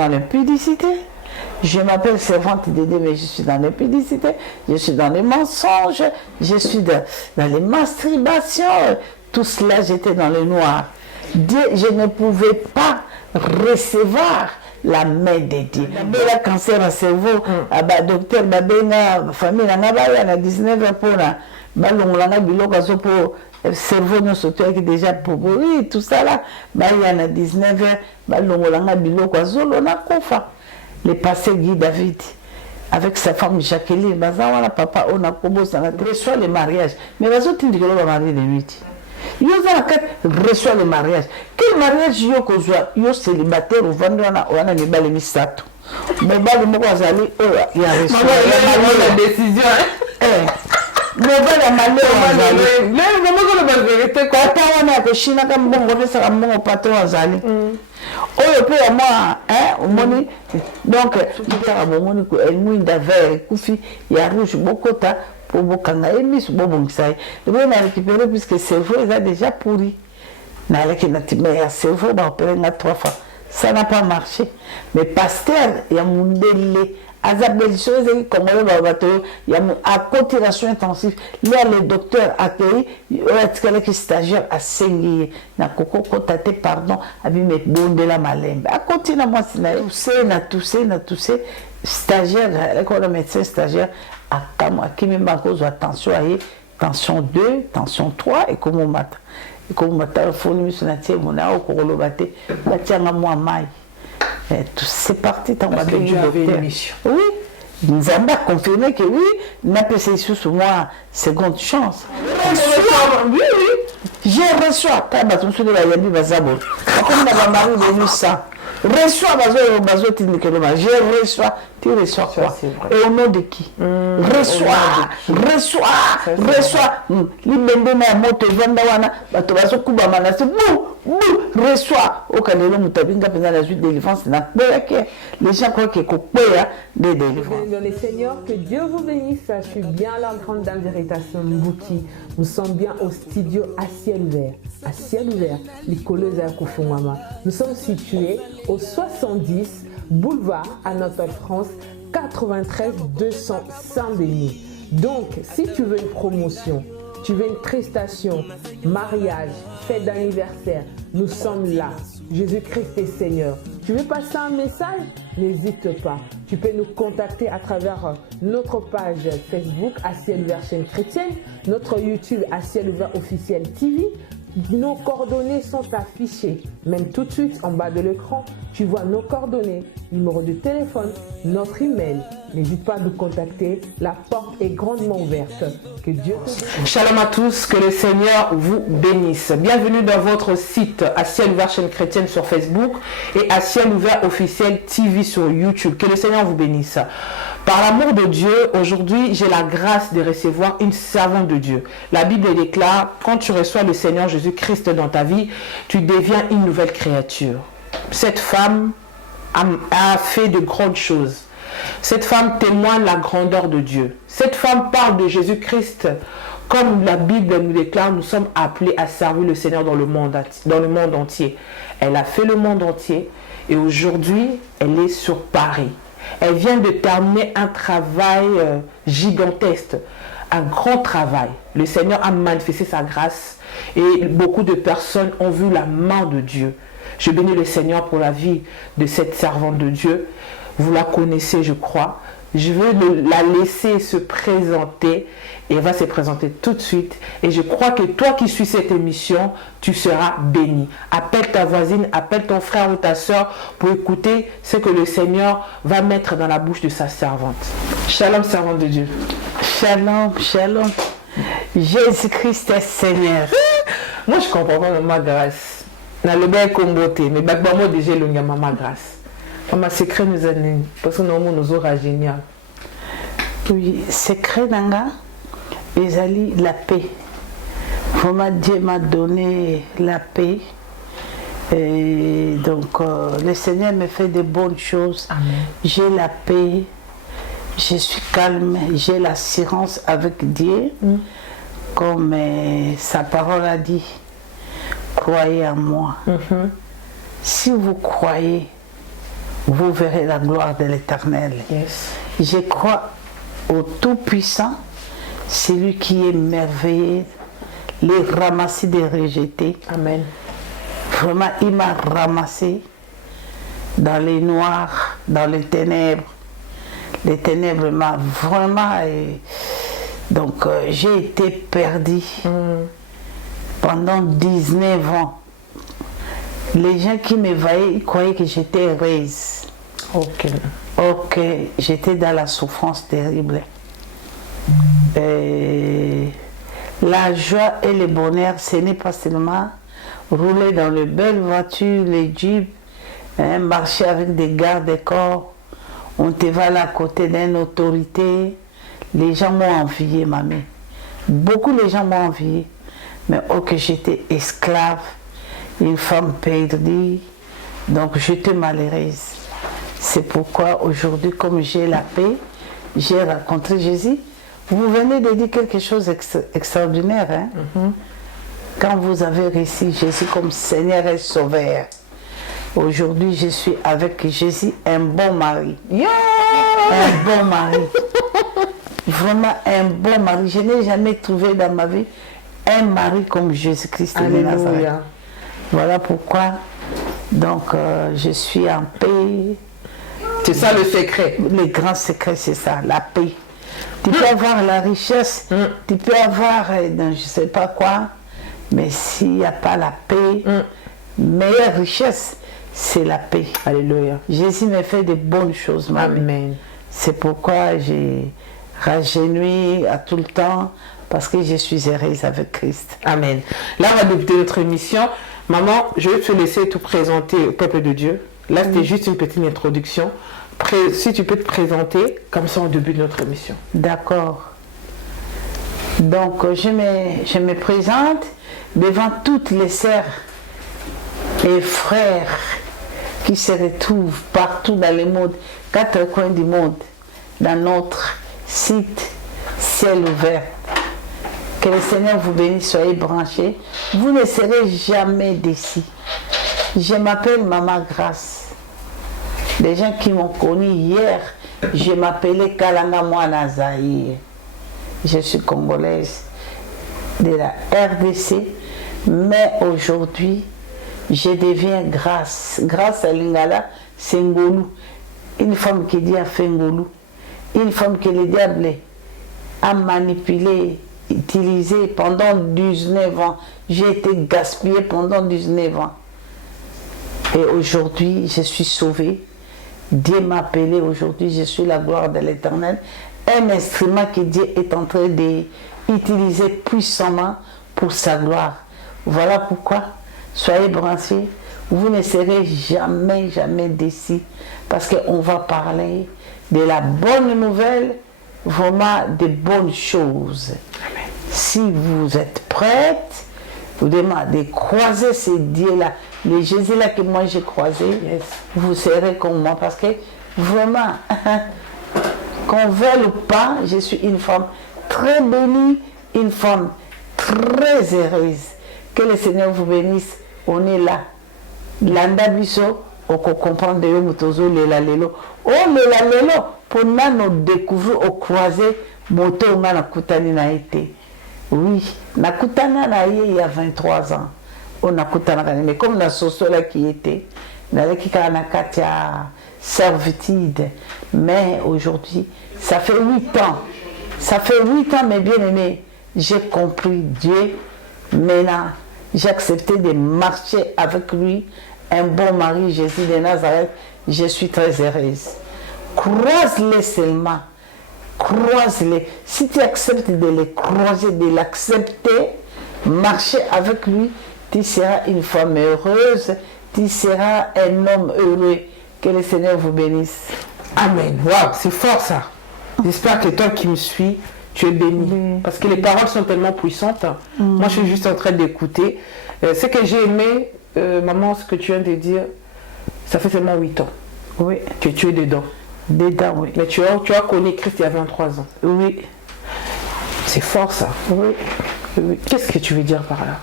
dans l'impudicité. Je m'appelle servante de Dieu, mais je suis dans l'impudicité, je suis dans les mensonges, je suis dans les masturbations. Tout cela, j'étais dans le noir. Dieu, je ne pouvais pas recevoir la main de Dieu. Le cancer au cerveau, docteur, la famille, la 19 ans pour la biloko pour cerveau nous sauté avec déjà pour tout ça là, il y a 19 ans, la biloko na kofa. Le passé Guy David avec sa femme Jacqueline, papa on a commencé à reçoit le mariage, mais les autres ils disent que marié de nuit. Ils ont reçoit le mariage. Quel mariage yo kozwa yo célibataire ou vendrona wana ne bale misato. Mais bale moko azali il y a reçu la décision. Mais bale malheur azali. Le moko le vérité quoi ta wana ko shina kam bongo pesa kam bongo patron azali. Oyo pe ya moi omoni donc kitaka bomoni ko elmuinda vert kufi ya rouge bokota pour bokanga emis bobongisa ye na récupérer puisque cerveau il a déjà pourri na la mais ya cerveau ba opérer na 3 fois ça n'a pas marché mais pasteur ya mundele azabel chose congolais ba bato ya à continuation intensive là le docteur accueilli atikala ki stagiaire a sengi na koko kotate pardon abi me bondela malembe a continue moi na tousser stagiaire l'école de médecin stagiaire à Kimi Bankozo attention à tension 2 tension 3 et comment matin et comment matin fourni missionnaire mon a au korolobate batianga moi mai c'est parti dans ma émission oui nous avons confirmé que oui n'a pas sous moi seconde chance oui j'ai reçu après batum sur la yabi bazabo comme na mari de ça reçois bazo tinikeloma je reçois tu reçois quoi et au nom de qui reçois libende na moto vanda wana bato bazo kuba manase reçois au kanelo mutabinga pena la suite de délivrance na les gens croient que kopeya de délivrance. Le Seigneur, que Dieu vous bénisse. Je suis bien la grande dame Véritation Mbouki. Nous sommes bien au studio à ciel ouvert. À ciel ouvert, l'Icoleuse à Koufoumama. Nous sommes situés au 70 boulevard Anatole France 93 200 Saint-Denis. Donc, si tu veux une promotion, tu veux une prestation, mariage, fête d'anniversaire, nous sommes là. Jésus-Christ est Seigneur. Tu veux passer un message? N'hésite pas. Tu peux nous contacter à travers notre page Facebook à ciel ouvert chaîne chrétienne, notre YouTube à ciel ouvert officiel TV. Nos coordonnées sont affichées, même tout de suite en bas de l'écran. Tu vois nos coordonnées, numéro de téléphone, notre email. N'hésite pas à nous contacter, la porte est grandement ouverte. Que Dieu te bénisse. Shalom à tous, que le Seigneur vous bénisse. Bienvenue dans votre site à ciel ouvert chaîne chrétienne sur Facebook et à ciel ouvert officiel TV sur YouTube. Que le Seigneur vous bénisse. Par l'amour de Dieu, aujourd'hui, j'ai la grâce de recevoir une servante de Dieu. La Bible déclare, quand tu reçois le Seigneur Jésus-Christ dans ta vie, tu deviens une nouvelle créature. Cette femme a fait de grandes choses. Cette femme témoigne la grandeur de Dieu. Cette femme parle de Jésus-Christ. Comme la Bible nous déclare, nous sommes appelés à servir le Seigneur dans le monde entier. Elle a fait le monde entier et aujourd'hui, elle est sur Paris. Elle vient de terminer un travail gigantesque, un grand travail. Le Seigneur a manifesté sa grâce et beaucoup de personnes ont vu la main de Dieu. Je bénis le Seigneur pour la vie de cette servante de Dieu. Vous la connaissez, je crois. Je veux la laisser se présenter et elle va se présenter tout de suite. Et je crois que toi qui suis cette émission, tu seras béni. Appelle ta voisine, appelle ton frère ou ta soeur pour écouter ce que le Seigneur va mettre dans la bouche de sa servante. Shalom, servante de Dieu. Shalom, shalom. Jésus-Christ est Seigneur. Moi, je comprends pas ma grâce. Dans le bain comboté, mais moi déjà le ma grâce. Ma secret nous a dit parce que nous aura génial. Oui, secret nanga, ezali la paix. Vraiment Dieu m'a donné la paix. Et donc le Seigneur me fait de bonnes choses. J'ai la paix, je suis calme, j'ai l'assurance avec Dieu. Comme sa parole a dit, croyez en moi. Si vous croyez, vous verrez la gloire de l'Éternel. Yes. Je crois au Tout-Puissant, c'est lui qui est merveilleux, les ramasser, des rejetés. Amen. Vraiment, il m'a ramassé dans les noirs, dans les ténèbres. Les ténèbres m'ont vraiment... Donc, j'ai été perdu pendant 19 ans. Les gens qui me voyaient, ils croyaient que j'étais heureuse. Ok, j'étais dans la souffrance terrible. Et la joie et le bonheur, ce n'est pas seulement rouler dans de belles voitures, les jeeps, marcher avec des gardes-corps. On te va là à côté d'une autorité. Les gens m'ont envié, mamie. Beaucoup de gens m'ont envié. Mais que j'étais esclave, une femme perdue. Donc j'étais malheureuse. C'est pourquoi aujourd'hui, comme j'ai la paix, j'ai rencontré Jésus. Vous venez de dire quelque chose d'extraordinaire. Hein? Quand vous avez reçu Jésus comme Seigneur et Sauveur, aujourd'hui je suis avec Jésus, un bon mari. Yeah! Un bon mari. Vraiment un bon mari. Je n'ai jamais trouvé dans ma vie un mari comme Jésus-Christ de Nazareth. Voilà pourquoi donc je suis en paix. C'est ça le secret. Le grand secret, c'est ça, la paix. Tu peux avoir la richesse, tu peux avoir je ne sais pas quoi, mais s'il n'y a pas la paix, meilleure richesse, c'est la paix. Alléluia. Jésus me fait de bonnes choses, maman. Amen. C'est pourquoi j'ai rajeuni à tout le temps, parce que je suis heureuse avec Christ. Amen. Là, on va débuter notre émission. Maman, je vais te laisser te présenter au peuple de Dieu. Là, c'était juste une petite introduction. Si tu peux te présenter, comme ça, au début de notre émission. D'accord. Donc, je me présente devant toutes les sœurs et frères qui se retrouvent partout dans le monde, 4 coins du monde, dans notre site Ciel ouvert. Que le Seigneur vous bénisse, soyez branchés. Vous ne serez jamais déçus. Je m'appelle Maman Grâce. Les gens qui m'ont connu hier, je m'appelais Kalanga Mwana Zahir. Je suis congolaise de la RDC, mais aujourd'hui, je deviens Grâce. Grâce à Lingala, c'est Ngolu. Une femme qui dit à fait Ngolu. Une femme que le diable a manipulé, utilisé pendant 19 ans. J'ai été gaspillée pendant 19 ans. Et aujourd'hui, je suis sauvée. Dieu m'a appelé aujourd'hui, je suis la gloire de l'Éternel. Un instrument que Dieu est en train d'utiliser puissamment pour sa gloire. Voilà pourquoi, soyez branchés, vous ne serez jamais, jamais déçus. Parce qu'on va parler de la bonne nouvelle, vraiment de bonnes choses. Amen. Si vous êtes prêtes, vous demandez de croiser ces dieux-là, les Jésus-là que moi j'ai croisés, vous serez comme moi. Parce que vraiment, qu'on veuille ou pas, je suis une femme très bénie, une femme très heureuse. Que le Seigneur vous bénisse. On est là. Landa biso, on comprend de mutozo le la lelo. Oh le la lelo, pour nous découvrir au croisé, moto on a kutani na été. Oui, nakutana na il y a 23 ans. On a kutana mais comme la sosola qui était, dans qui kana katia servitude. Mais aujourd'hui, ça fait 8 ans. Ça fait 8 ans, mes bien-aimés, j'ai compris Dieu. Maintenant, j'ai accepté de marcher avec lui, un bon mari, Jésus de Nazareth. Je suis très heureuse. Croise-les seulement. Croise-les. Si tu acceptes de les croiser, de l'accepter, marcher avec lui, tu seras une femme heureuse, tu seras un homme heureux. Que le Seigneur vous bénisse. Amen. Waouh, c'est fort ça. J'espère que toi qui me suis, tu es béni. Oui. Parce que les paroles sont tellement puissantes. Moi, je suis juste en train d'écouter. Ce que j'ai aimé, maman, ce que tu viens de dire, ça fait seulement 8 ans. Oui. Que tu es dedans. Dedans, oui. Mais tu as connu Christ il y a 23 ans. Oui. C'est fort ça. Oui. Oui. Qu'est-ce que tu veux dire par là?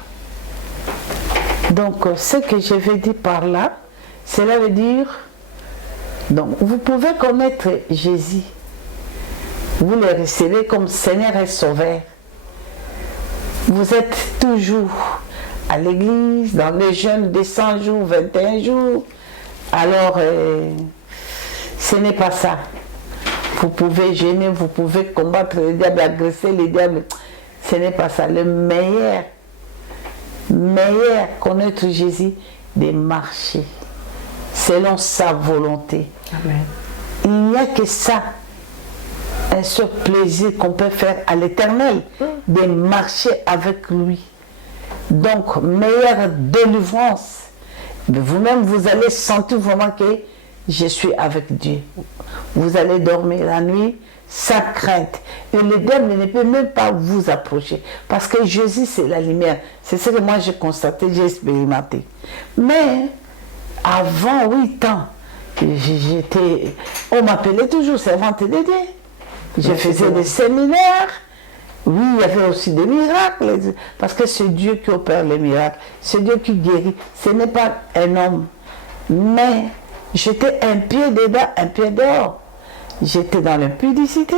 Donc, ce que je veux dire par là, cela veut dire Donc, vous pouvez connaître Jésus. Vous le recevez comme Seigneur et Sauveur. Vous êtes toujours à l'église, dans les jeûnes des 100 jours, 21 jours. Alors, ce n'est pas ça. Vous pouvez gêner, vous pouvez combattre les diables, agresser les diables. Ce n'est pas ça. Le meilleur, connaître Jésus, de marcher selon sa volonté. Amen. Il n'y a que ça, un seul plaisir qu'on peut faire à l'Éternel, de marcher avec lui. Donc, meilleure délivrance. Vous-même, vous allez sentir vraiment que je suis avec Dieu. Vous allez dormir la nuit sans crainte. Et le diable ne peut même pas vous approcher. Parce que Jésus, c'est la lumière. C'est ce que moi j'ai constaté, j'ai expérimenté. Mais, avant 8 ans, on m'appelait toujours servante de Dieu. Je faisais des séminaires. Oui, il y avait aussi des miracles. Parce que c'est Dieu qui opère les miracles. C'est Dieu qui guérit. Ce n'est pas un homme. Mais j'étais un pied dedans, un pied dehors. J'étais dans l'impudicité.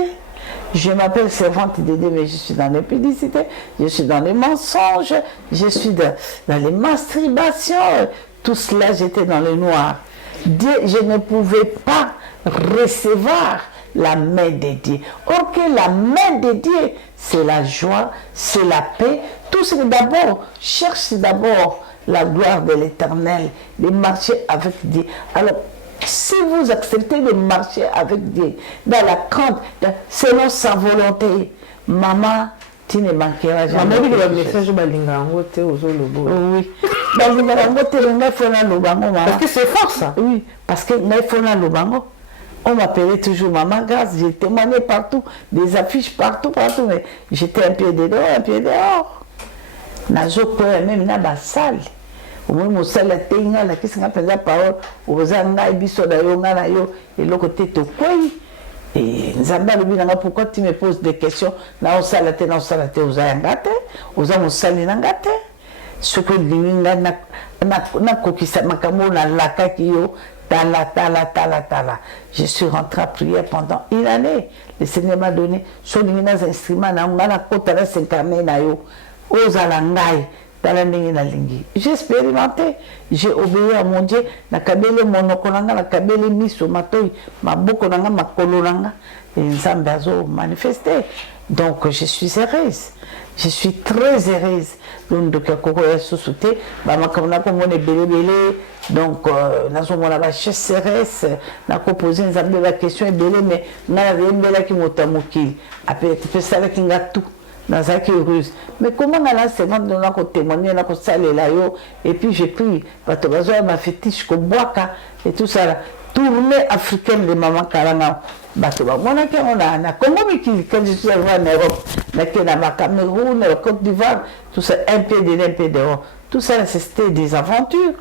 Je m'appelle servante de Dieu, mais je suis dans l'impudicité. Je suis dans les mensonges. Je suis dans les masturbations. Tout cela, j'étais dans le noir. Dieu, je ne pouvais pas recevoir la main de Dieu. Or que la main de Dieu, c'est la joie, c'est la paix. Tout ce que d'abord, cherche d'abord la gloire de l'Éternel, de marcher avec Dieu. Alors, si vous acceptez de marcher avec Dieu, dans la crainte, selon sa volonté, maman, tu ne manqueras jamais. Oui. Parce que c'est fort ça. Oui, parce que on m'appelait toujours Maman Grâce, j'ai témoigné partout, des affiches partout, mais j'étais un pied dedans, un pied dehors. Nazo même dans la salle. Au moins, mon salle a été la question a la parole, aux angas, biso na yo, et le côté to quoi. Et Nzamba le binanga, pourquoi tu me poses des questions? Na osalate, aux angate, aux amosali nangate. Ce que l'inga na kokisa makamo na laka kiyo. Tala. Je suis rentré à prier pendant une année. Le Seigneur m'a donné son instrument, j'ai expérimenté, j'ai obéi à mon Dieu. Manifesté. Donc je suis heureuse. Je suis très heureuse. Donc, la chasseresse, n'a posé la question, mais mais comment on a témoigné, et puis j'ai pris ma fétiche et tout ça. Tournée africaine de Maman Karanga. Quand je suis arrivé en Europe, au Cameroun, au Côte d'Ivoire, tout ça, un pied dedans, un pied dehors. Tout ça, c'était des aventures.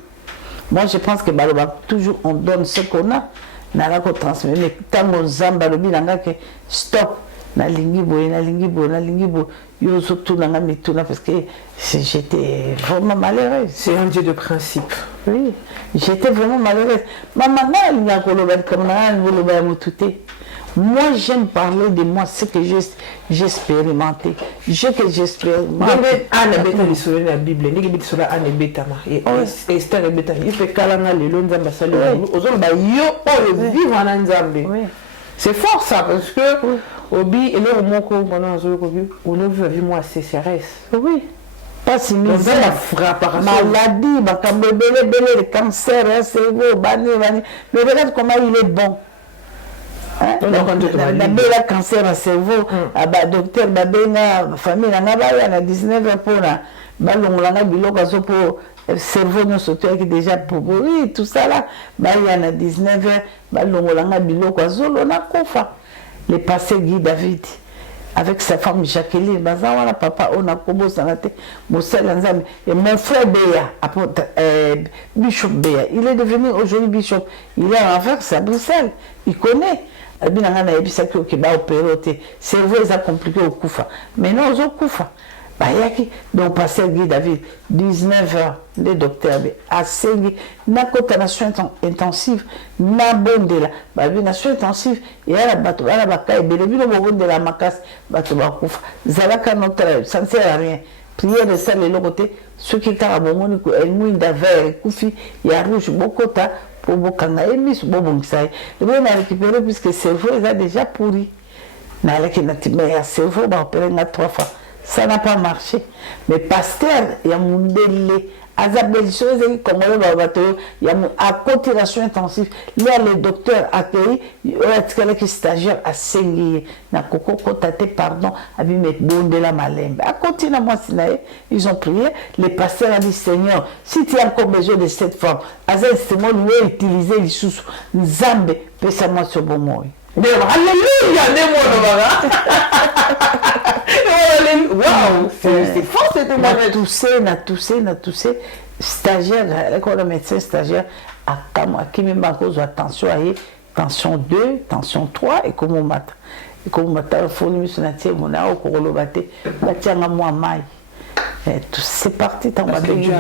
Moi, je pense que toujours on donne ce qu'on a. Nala ko transmettre. Tant on zamba lobi nanga que stop. Na lingi boy. Yo surtout nanga mituna parce que j'étais vraiment malheureuse. C'est un Dieu de principe. Oui, j'étais vraiment malheureuse. Maman, elle n'y a pas de moi, j'aime parler de moi, ce que j'ai expérimenté. Que j'expérimente. La Bible, c'est fort ça, parce que Obi et le mot qu'on pendant on a vu moi sécheresse. Oui. Pas si misère, maladie, le cancer, le cerveau, mais regarde comment il est bon. La cancer au cerveau, docteur Babenga, famille, on a 19 ans pour la biloko pour cerveau nous sauté déjà pour oui tout ça là, il y en a 19 ans, biloko on a kofa. Le passé Guy David avec sa femme Jacqueline, papa on a kobo sanate, et mon frère Béa, Bishop Béa, il est devenu aujourd'hui Bishop, il est en Anvers à Bruxelles, il connaît. Cerveau est compliqué au Koufa. Mais non, au Koufa. bayaki donc pasteur Guy David 19h le docteur be asengi na kota na soins intensifs na bondela babi na soins intensifs ya bato bana bakai bele bino bondela makasi bato bakufa zalaka notre ça ne sert à rien prière de ça le côté ceux qui kara bomoni ko elmuinda vert kufi ya rouge bokota pour bokanga emis bobongisa le bien a récupéré puisque cerveau est déjà pourri na la qui na timé ya cerveau ba opérer na 3 fois. Ça n'a pas marché. Mais pasteur, il y a mon délai. Il y a une continuation intensive. Là, le docteur a accueilli, il y a un stagiaire à Sengi. Pardon, à lui mettre bon de la malembe. À continuer, ils ont prié. Le pasteur a dit Seigneur, si tu as encore besoin de cette femme, c'est moi lui utiliser les sous. Nzambe, pèse-moi sur bon mot. Alléluia, waouh, c'est fort cette témoignage. Na toussé. Stagiaire, l'école de médecin stagiaire, à qui me cause attention à tension 2, tension 3, et comme on m'a le fourni, mon a au corolobate, c'est parti dans ma vie.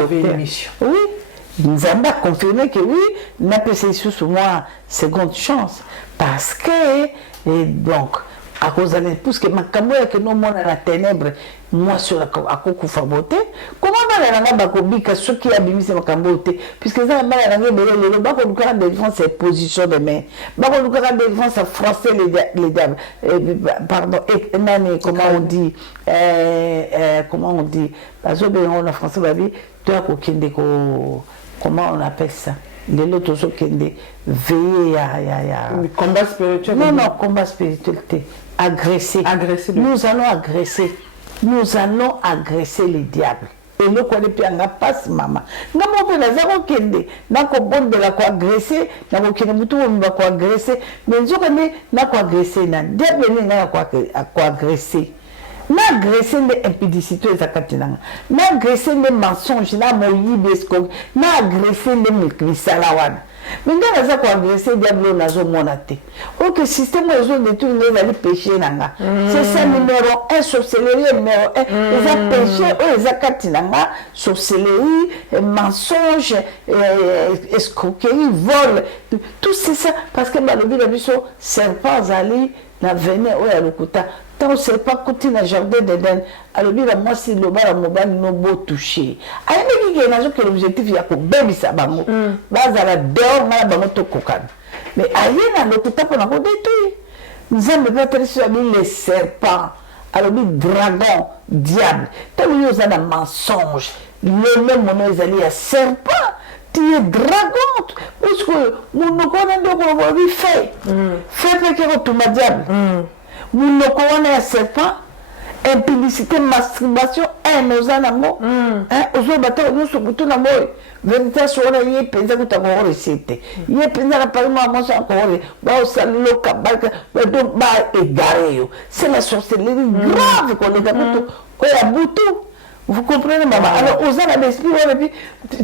Oui, nous avons confirmé que oui, n'a pas essayé sous moi seconde chance. Parce que, et donc, à cause de l'épouse que ma camoufle que nous monde à la ténèbre, moi sur la coco beauté, comment on a bakobika ceux qui abîment ma camoufle, puisque ça m'a rangé le bas qu'on a défense ses positions de main, bas qu'on a défense à froisser les dames, pardon, et nani, comment on dit, parce que on a français babi, tu as coquine comment on appelle ça? Les autres qui ont veillé à combat spirituel. Non, combat spirituel. Agresser. Nous allons agresser. Nous allons agresser les diables. Et nous connaissons pas passe maman. Nous avons kende. Nous avons de la quoi agresser. Nous avons kende mutu on quoi agresser. Mais nous avons quoi agresser. Nous diable quoi agresser. Na agresser les impudicités zakatinanga. Na agresser les mensonges, na moyibesko, na agresser les mikrisalawan. Mais quand on a agressé diable nazo monate. OK, système réseau de tout les aller péché nanga. C'est ça numéro 1 sorcellerie numéro 1. Les a péché les zakatinanga, sorcellerie, mensonge, escroquerie, vol. Tout c'est ça parce que balobi la biso serpent ali na venin o ya lokuta. Tant que c'est pas côté dans le jardin d'Éden, alors bien moi si le bas la mobile no beau toucher. Aïe mais qui est que l'objectif il y a que baby ça bango. Base à la dehors na bango to kokan. Mais aïe na le coup pour nous détruire. Nous avons peut-être sur les serpents, alors bien dragon, diable. Tant nous avons un mensonge. Le même moment ils allaient à serpent. Tu es dragon. Parce que nous ne connaissons pas ce fait. Fait que tu m'as diable. Nous ne connaissons pas serpent, impudicité, masturbation, nos animaux. Aujourd'hui, nous sommes tous les mots. Vérité, sur la yé, pensa que tu as encore récité. Yé, pensa que par moi, moi, encore. Bah, ça, le cabal, donc, bah, égaré. C'est la sorcellerie grave qu'on est à tout. À Boutou. Vous comprenez, maman? Alors, aux âmes d'esprit,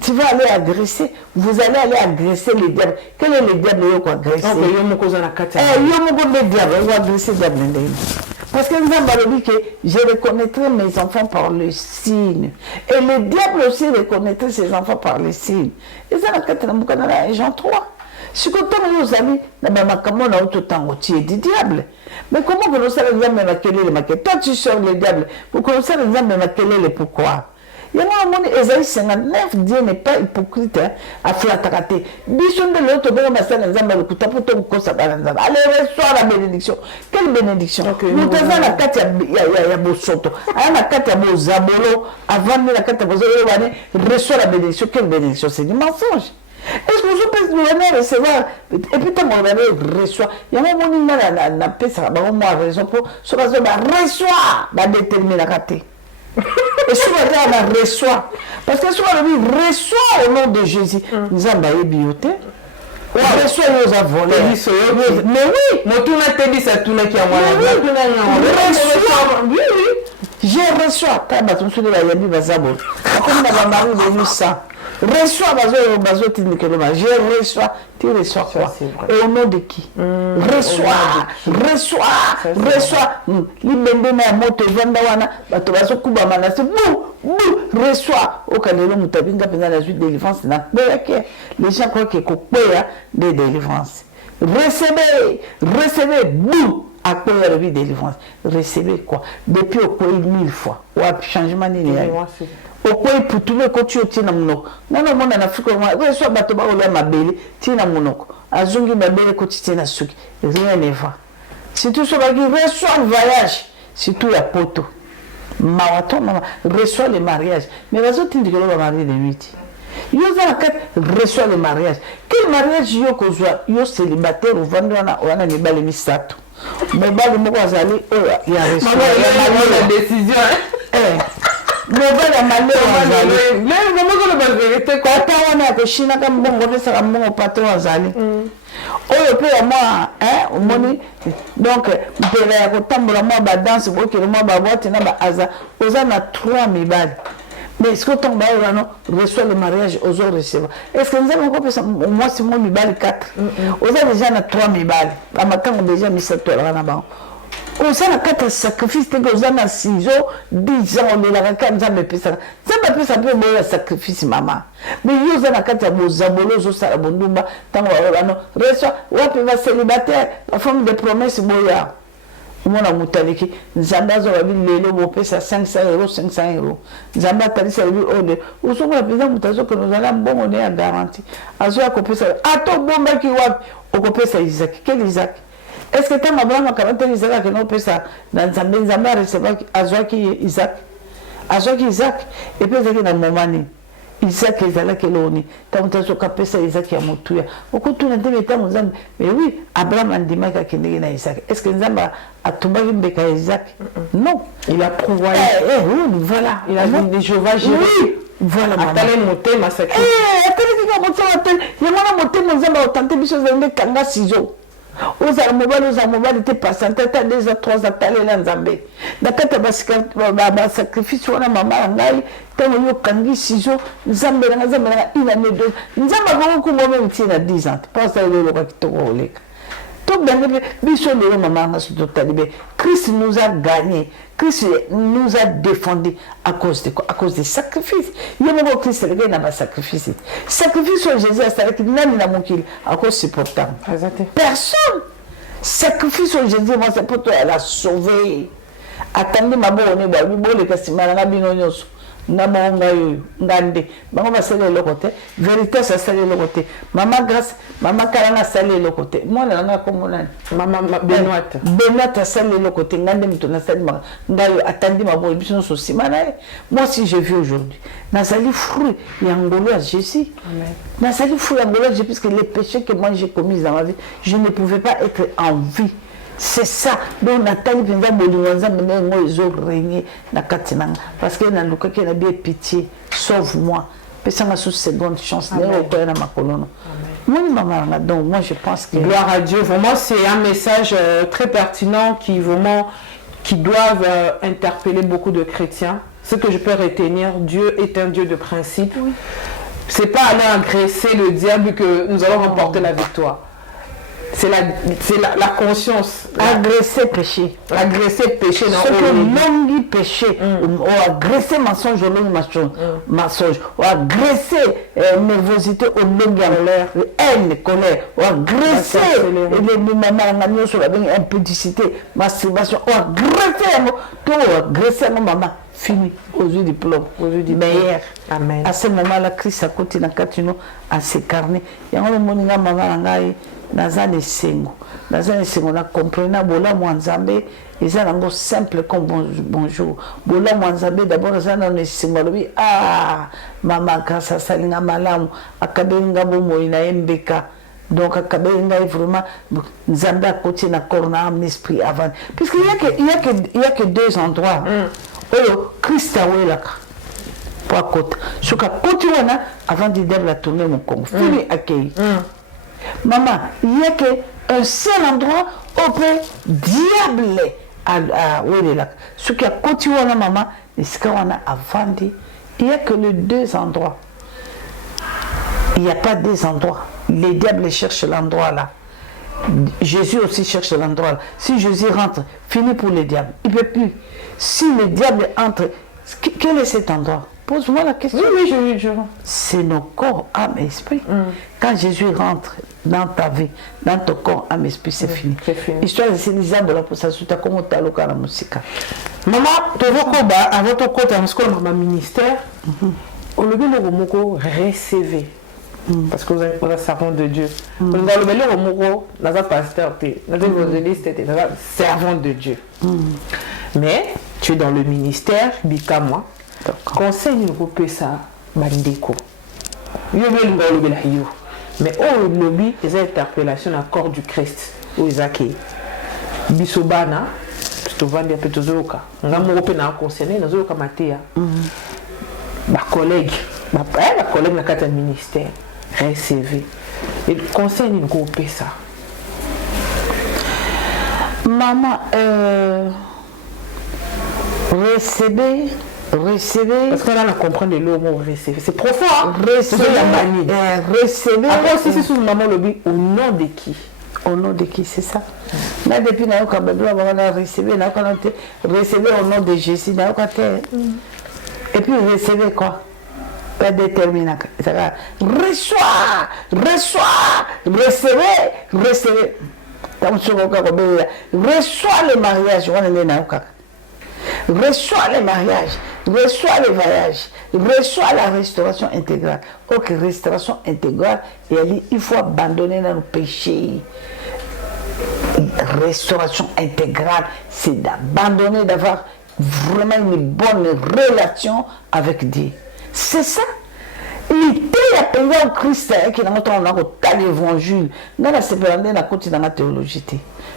tu vas aller agresser, vous allez aller agresser les diables. Quel est le diable qui va agresser? Parce que nous avons dit que je reconnaîtrai mes enfants par le signe. Et le diable aussi reconnaîtrait ses enfants par le signe. Et ça, la Jean 3. Si quand nos amis, on a tout le temps au du diable. Mais comment vous savez les maquettes? Toi, tu sors le diable. Vous connaissez les âmes les pourquoi? Il y a un moment, Esaïe 59, Dieu n'est pas hypocrite à faire attaquer. Bison de l'autre, on va faire les âmes le coup pour ton cause. Allez, reçois la bénédiction. Quelle bénédiction? Nous avons la carte, il y a beau soto. La carte, il y a beau zabolo. Avant la carte, il reçoit la bénédiction. Quelle bénédiction? C'est du mensonge. Est-ce que vous pouvez recevoir? Et puis, quand on reçoit, il y a un moment où on a fait ça, on a raison pour ce qu'on reçoit, la déterminer la carte. Et si on reçoit, parce que soit on reçoit au nom de Jésus, nous avons des biotés. On reçoit, nous avons volé. Mais oui, moi tout le monde dit ça, tout le monde qui a reçoit. Oui, oui. Je reçois. Tu as battu sur la Yabi Bazabo. Comme dans la Marie de Nusa. reçois bazo tindikeloma, je reçois, tu reçois quoi? Et au nom de qui? Reçois. Libende na moto vanda wana, bato bazo kuba manasi, reçois. Au Canelo Moutabinga pendant la suite de délivrance, les gens croient qu'il y a des délivrances. Recevez, bouh, à quoi la vie de délivrance. Recevez quoi? Depuis au quoi 1000 fois. Ou à changement d'énergie. Au quoi pour tout le côté au tina monoko. Non, mon en Afrique, reçois batoba ou la mabele, tina monoko. Azungi mabele côté tina suki. Rien ne va. Si tout ce qui reçoit le voyage, c'est tout la poto. Marathon, maman, reçoit le mariage. Mais les autres disent que l'on va marier de nuit. Yo za kat reçoit le mariage. Quel mariage yo kozwa yo célibataire ou vendona wana ni bale misato. Mais bale moko azali o ya reçoit. Maman la décision. Mais bale malé azali. Mais maman ko le vérité ko ta wana ko shina ka mbongo pesa ka mbongo patron azali. Oyo pe moi omoni donc mpela ya kotambola moi ba danse bokele moi ba boîte na ba aza oza na 3 mibali. Mais est-ce que ton bail reçoit le mariage aux autres recevoir? Est-ce que nous avons encore moi c'est mon mibali 4? Aux autres déjà na 3 mibali. La matin on déjà mis ça toi là bas. On s'en a 4 sacrifices que aux ans 6 ans 10 ans on est là quand ça me pesa. Ça me pesa peu bon sacrifice maman. Mais yo za na 4 bozabolo zo sala bondumba tango wana reçoit wapi va célibataire la forme de promesse boya. Mona mutaliki nzamba zo babi lelo bopesa 500 €. Nzamba talisa bi ode usoko pesa mutazo que nous allons bon on est à garantie azo akopesa ato bomba ki wapi okopesa Isaac quel Isaac? Est-ce que tu as Abraham 40 Isaac que nous pesa dans nzamba recevoir azo ki Isaac et puis ça qui na momani Isaac ezala keloni tamutazo kapesa Isaac ya mutuya okutuna ndebe tamu nzambe mais oui Abraham andimaka kendenge na Isaac est-ce que nzamba atumbaki mbeka Isaac? Non, il a pourvoyé. Oui, voilà, il a dit Jéhovah Jireh. Oui, voilà maman. Atale motema sakki. Atale kika motema atale yamana motema nzamba otante biso zende kanga sizo. Ozala mobali te passante ta 2 à 3 atale na nzambe. Nakata ba sacrifice wana mama ngai tango yo kangi sizo nzambe na ina ne do. Nzamba ko ko mo même tina 10 ans. Pas ça le ko kitoko oleka. Christ nous a gagné. Christ nous a défendu à cause de quoi? À cause des sacrifices. Il y a un Christ qui n'a pas sacrifice. Sacrifice sur Jésus, c'est-à-dire qu'il n'a pas à cause supportable. Personne. Sacrifice sur Jésus, c'est pour toi, elle a sauvé. Attendez ma bonne, le castimara, Namonga ngande bango basale le côté vérité ça sale le côté maman grâce maman kalanga sale le côté moi na nga komona maman Benoît sale le côté ngande mitona sale ma ngayo atandi mabo biso so simana moi si je vis aujourd'hui nazali fruit ya ngolo ya Jésus amen nazali fruit ya ngolo ya Jésus parce que les péchés que moi j'ai commis dans ma vie je ne pouvais pas être en vie. C'est ça. Donc Nathalie Pinza Boliwanza maintenant ils ont régné na katinanga parce que na luka qui a bien pitié sauve-moi. Pesa ma sous seconde chance na na makolono. Moi maman donc moi je pense que gloire à Dieu vraiment c'est un message très pertinent qui vraiment qui doivent interpeller beaucoup de chrétiens. Ce que je peux retenir, Dieu est un Dieu de principe. Oui. C'est pas aller agresser le diable que nous allons remporter la victoire. C'est la conscience. Agresser péché. Agresser péché dans ce que l'homme péché. Ou agresser mensonge au long mensonge. Ou agresser nervosité au long colère. Haine, colère. Ou agresser les mamans sur la impudicité, masturbation. Ou agresser. Tout agresser nos mamans. Fini aux yeux du plomb, aux yeux du meilleur. Amen. À ce moment-là, Christ a continué à s'écarner. Il y a un moment où maman nazane sengo na comprena bola mwanzambe eza nango simple comme bonjour bola mwanzambe d'abord nazana ne sengo lobi mama kasa salinga malamu akabenga bomo ina embeka donc akabenga vraiment nzambe akoti na corps na âme esprit avant puisque il y a que 2 endroits oyo Christ awelaka pour côté soka côté wana avant de dire la tournée mon congo fini accueil. Maman, il n'y a qu'un seul endroit où peut diable à Ouélélac. Ce qui a continué à maman, et ce qu'on a avant dit, il n'y a que les 2 endroits. Il n'y a pas des endroits. Les diables cherchent l'endroit là. Jésus aussi cherche l'endroit là. Si Jésus rentre, fini pour les diables. Il ne peut plus. Si le diable entre, quel est cet endroit? Pose-moi la question. Oui, je vois. C'est nos corps, âme et esprit. Quand Jésus rentre dans ta vie, dans ton corps, âme et esprit, c'est fini. C'est fini. Histoire de Célisande pour ça, c'est comme tu as le cas la musique. Maman, tu vois quoi à votre côté, en ce qu'on a ministère, on le dit le mot recevoir. Parce que vous êtes un servant de Dieu. Vous avez le mot, vous êtes pasteur, vous êtes évangéliste, vous êtes servant de Dieu. Mais tu es dans le ministère, bika moi. Conseil nous couper ça, bandeko. Yo le le yo. Mais au lobby, les interpellations à corps du Christ, au Isaki. Bisobana, tu vas dire peut-être zoka. On a mon open à concerner, nous zoka matéa. Ma collègue, ma collègue n'a qu'à ministère, recevoir. Et le conseil nous couper ça. Maman, recevoir. Parce qu'on a la comprendre le mot recevoir. C'est profond, hein? Recevoir. Après aussi, c'est sous maman le but, au nom de qui? Au nom de qui, c'est ça? Là, depuis, on a recevoir au nom de Jésus. Et puis, recevoir quoi? Pas déterminant. Reçois, recevez. Reçois le mariage. Reçois le mariage, reçois le voyage, reçois la restauration intégrale. Ok, restauration intégrale, et il faut abandonner nos péchés. Restauration intégrale, c'est d'abandonner, d'avoir vraiment une bonne relation avec Dieu. C'est ça. Il y a payé au Christ qui est dans l'évangile. Dans la séparation, dans la théologie.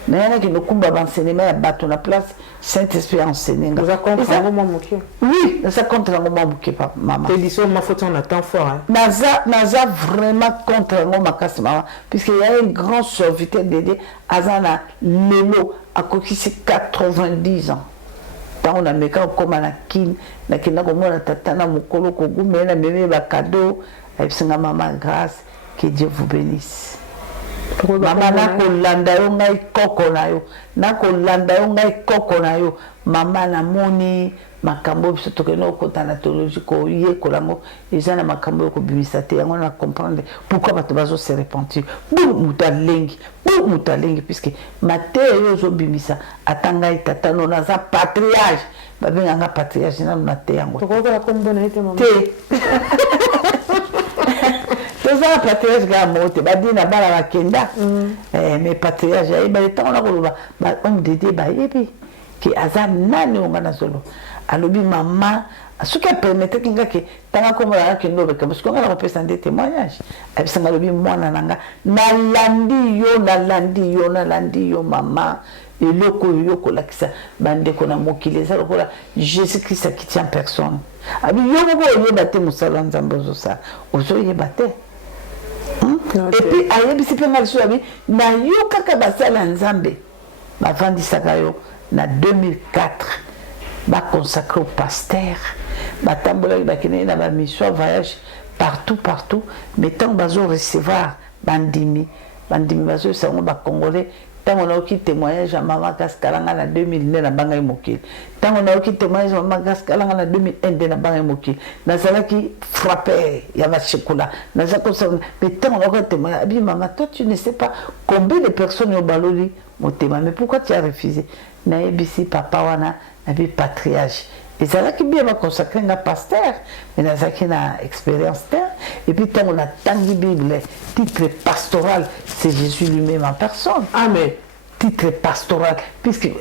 Mais il y en a qui nous coupent d'enseignement à battre la place, Saint-Esprit enseigné. Vous avez compris un moment moqué? Oui, ça compte un moment moqué, maman. L'édition, ma faute, on a tant fort. Naza vraiment contre un moment casse, maman. Puisqu'il y a un grand serviteur dédié à Zana Lelo, à Kokisi 90 ans. On a mis comme à la kin, na kina comme on a tatana mukolo kogu, mais on a mis un cadeau, et puis maman grâce, que Dieu vous bénisse. Maman na kolanda yo ngai koko na yo, na kolanda yo ngai koko na yo, maman na moni makambo biso tokeno kota na théologie ko ye kolango, eza na makambo ko bimisa te, on a comprendre pourquoi bato bazo se repentir. Mutalengi puisque Matteo yo zo bimisa atanga itata no na za patriarche, babenga nga patriarche na Matteo. Tokoka comme bonne été maman. Ça patriarche ga mote badi na bala bakenda mais patriarche ya ba temps na koloba ba homme de Dieu ba yebi ki azam nani onga na solo alobi mama asuka permettre kinga ke tanga ko mala ke ndo beka parce qu'on a représenté des témoignages abisanga lobi mwana nanga nalandi yo mama eloko yoko lakisa bande ko na mokile za lokola Jésus Christ qui tient personne abi yo ko yeba te musala nzambo zo sa ozo yeba te. Et puis ayebisi pe ngaliso abi na yo kaka basala nzambe bavandisaka yo na 2004 ba consacré au pasteur batambola bakene na ba mission voyage partout mais tant bazo recevoir bandimi bazo sango ba congolais tant on a qui témoignage à maman Kaskalanga na 2009 na banga mokili tant on a qui témoignage à maman Kaskalanga na 2001 na banga mokili na sala qui frappait il y avait chocolat na ça comme ça mais tant on a témoignage abi maman toi tu ne sais pas combien de personnes au baloli motema mais pourquoi tu as refusé na ebisi papa wana abi patriarche et ça là qui bien va consacrer un pasteur mais na ça qui na expérience terre et puis tant on a tangi bible titre pastoral c'est Jésus lui-même en personne. Amen. Titre pastoral puisque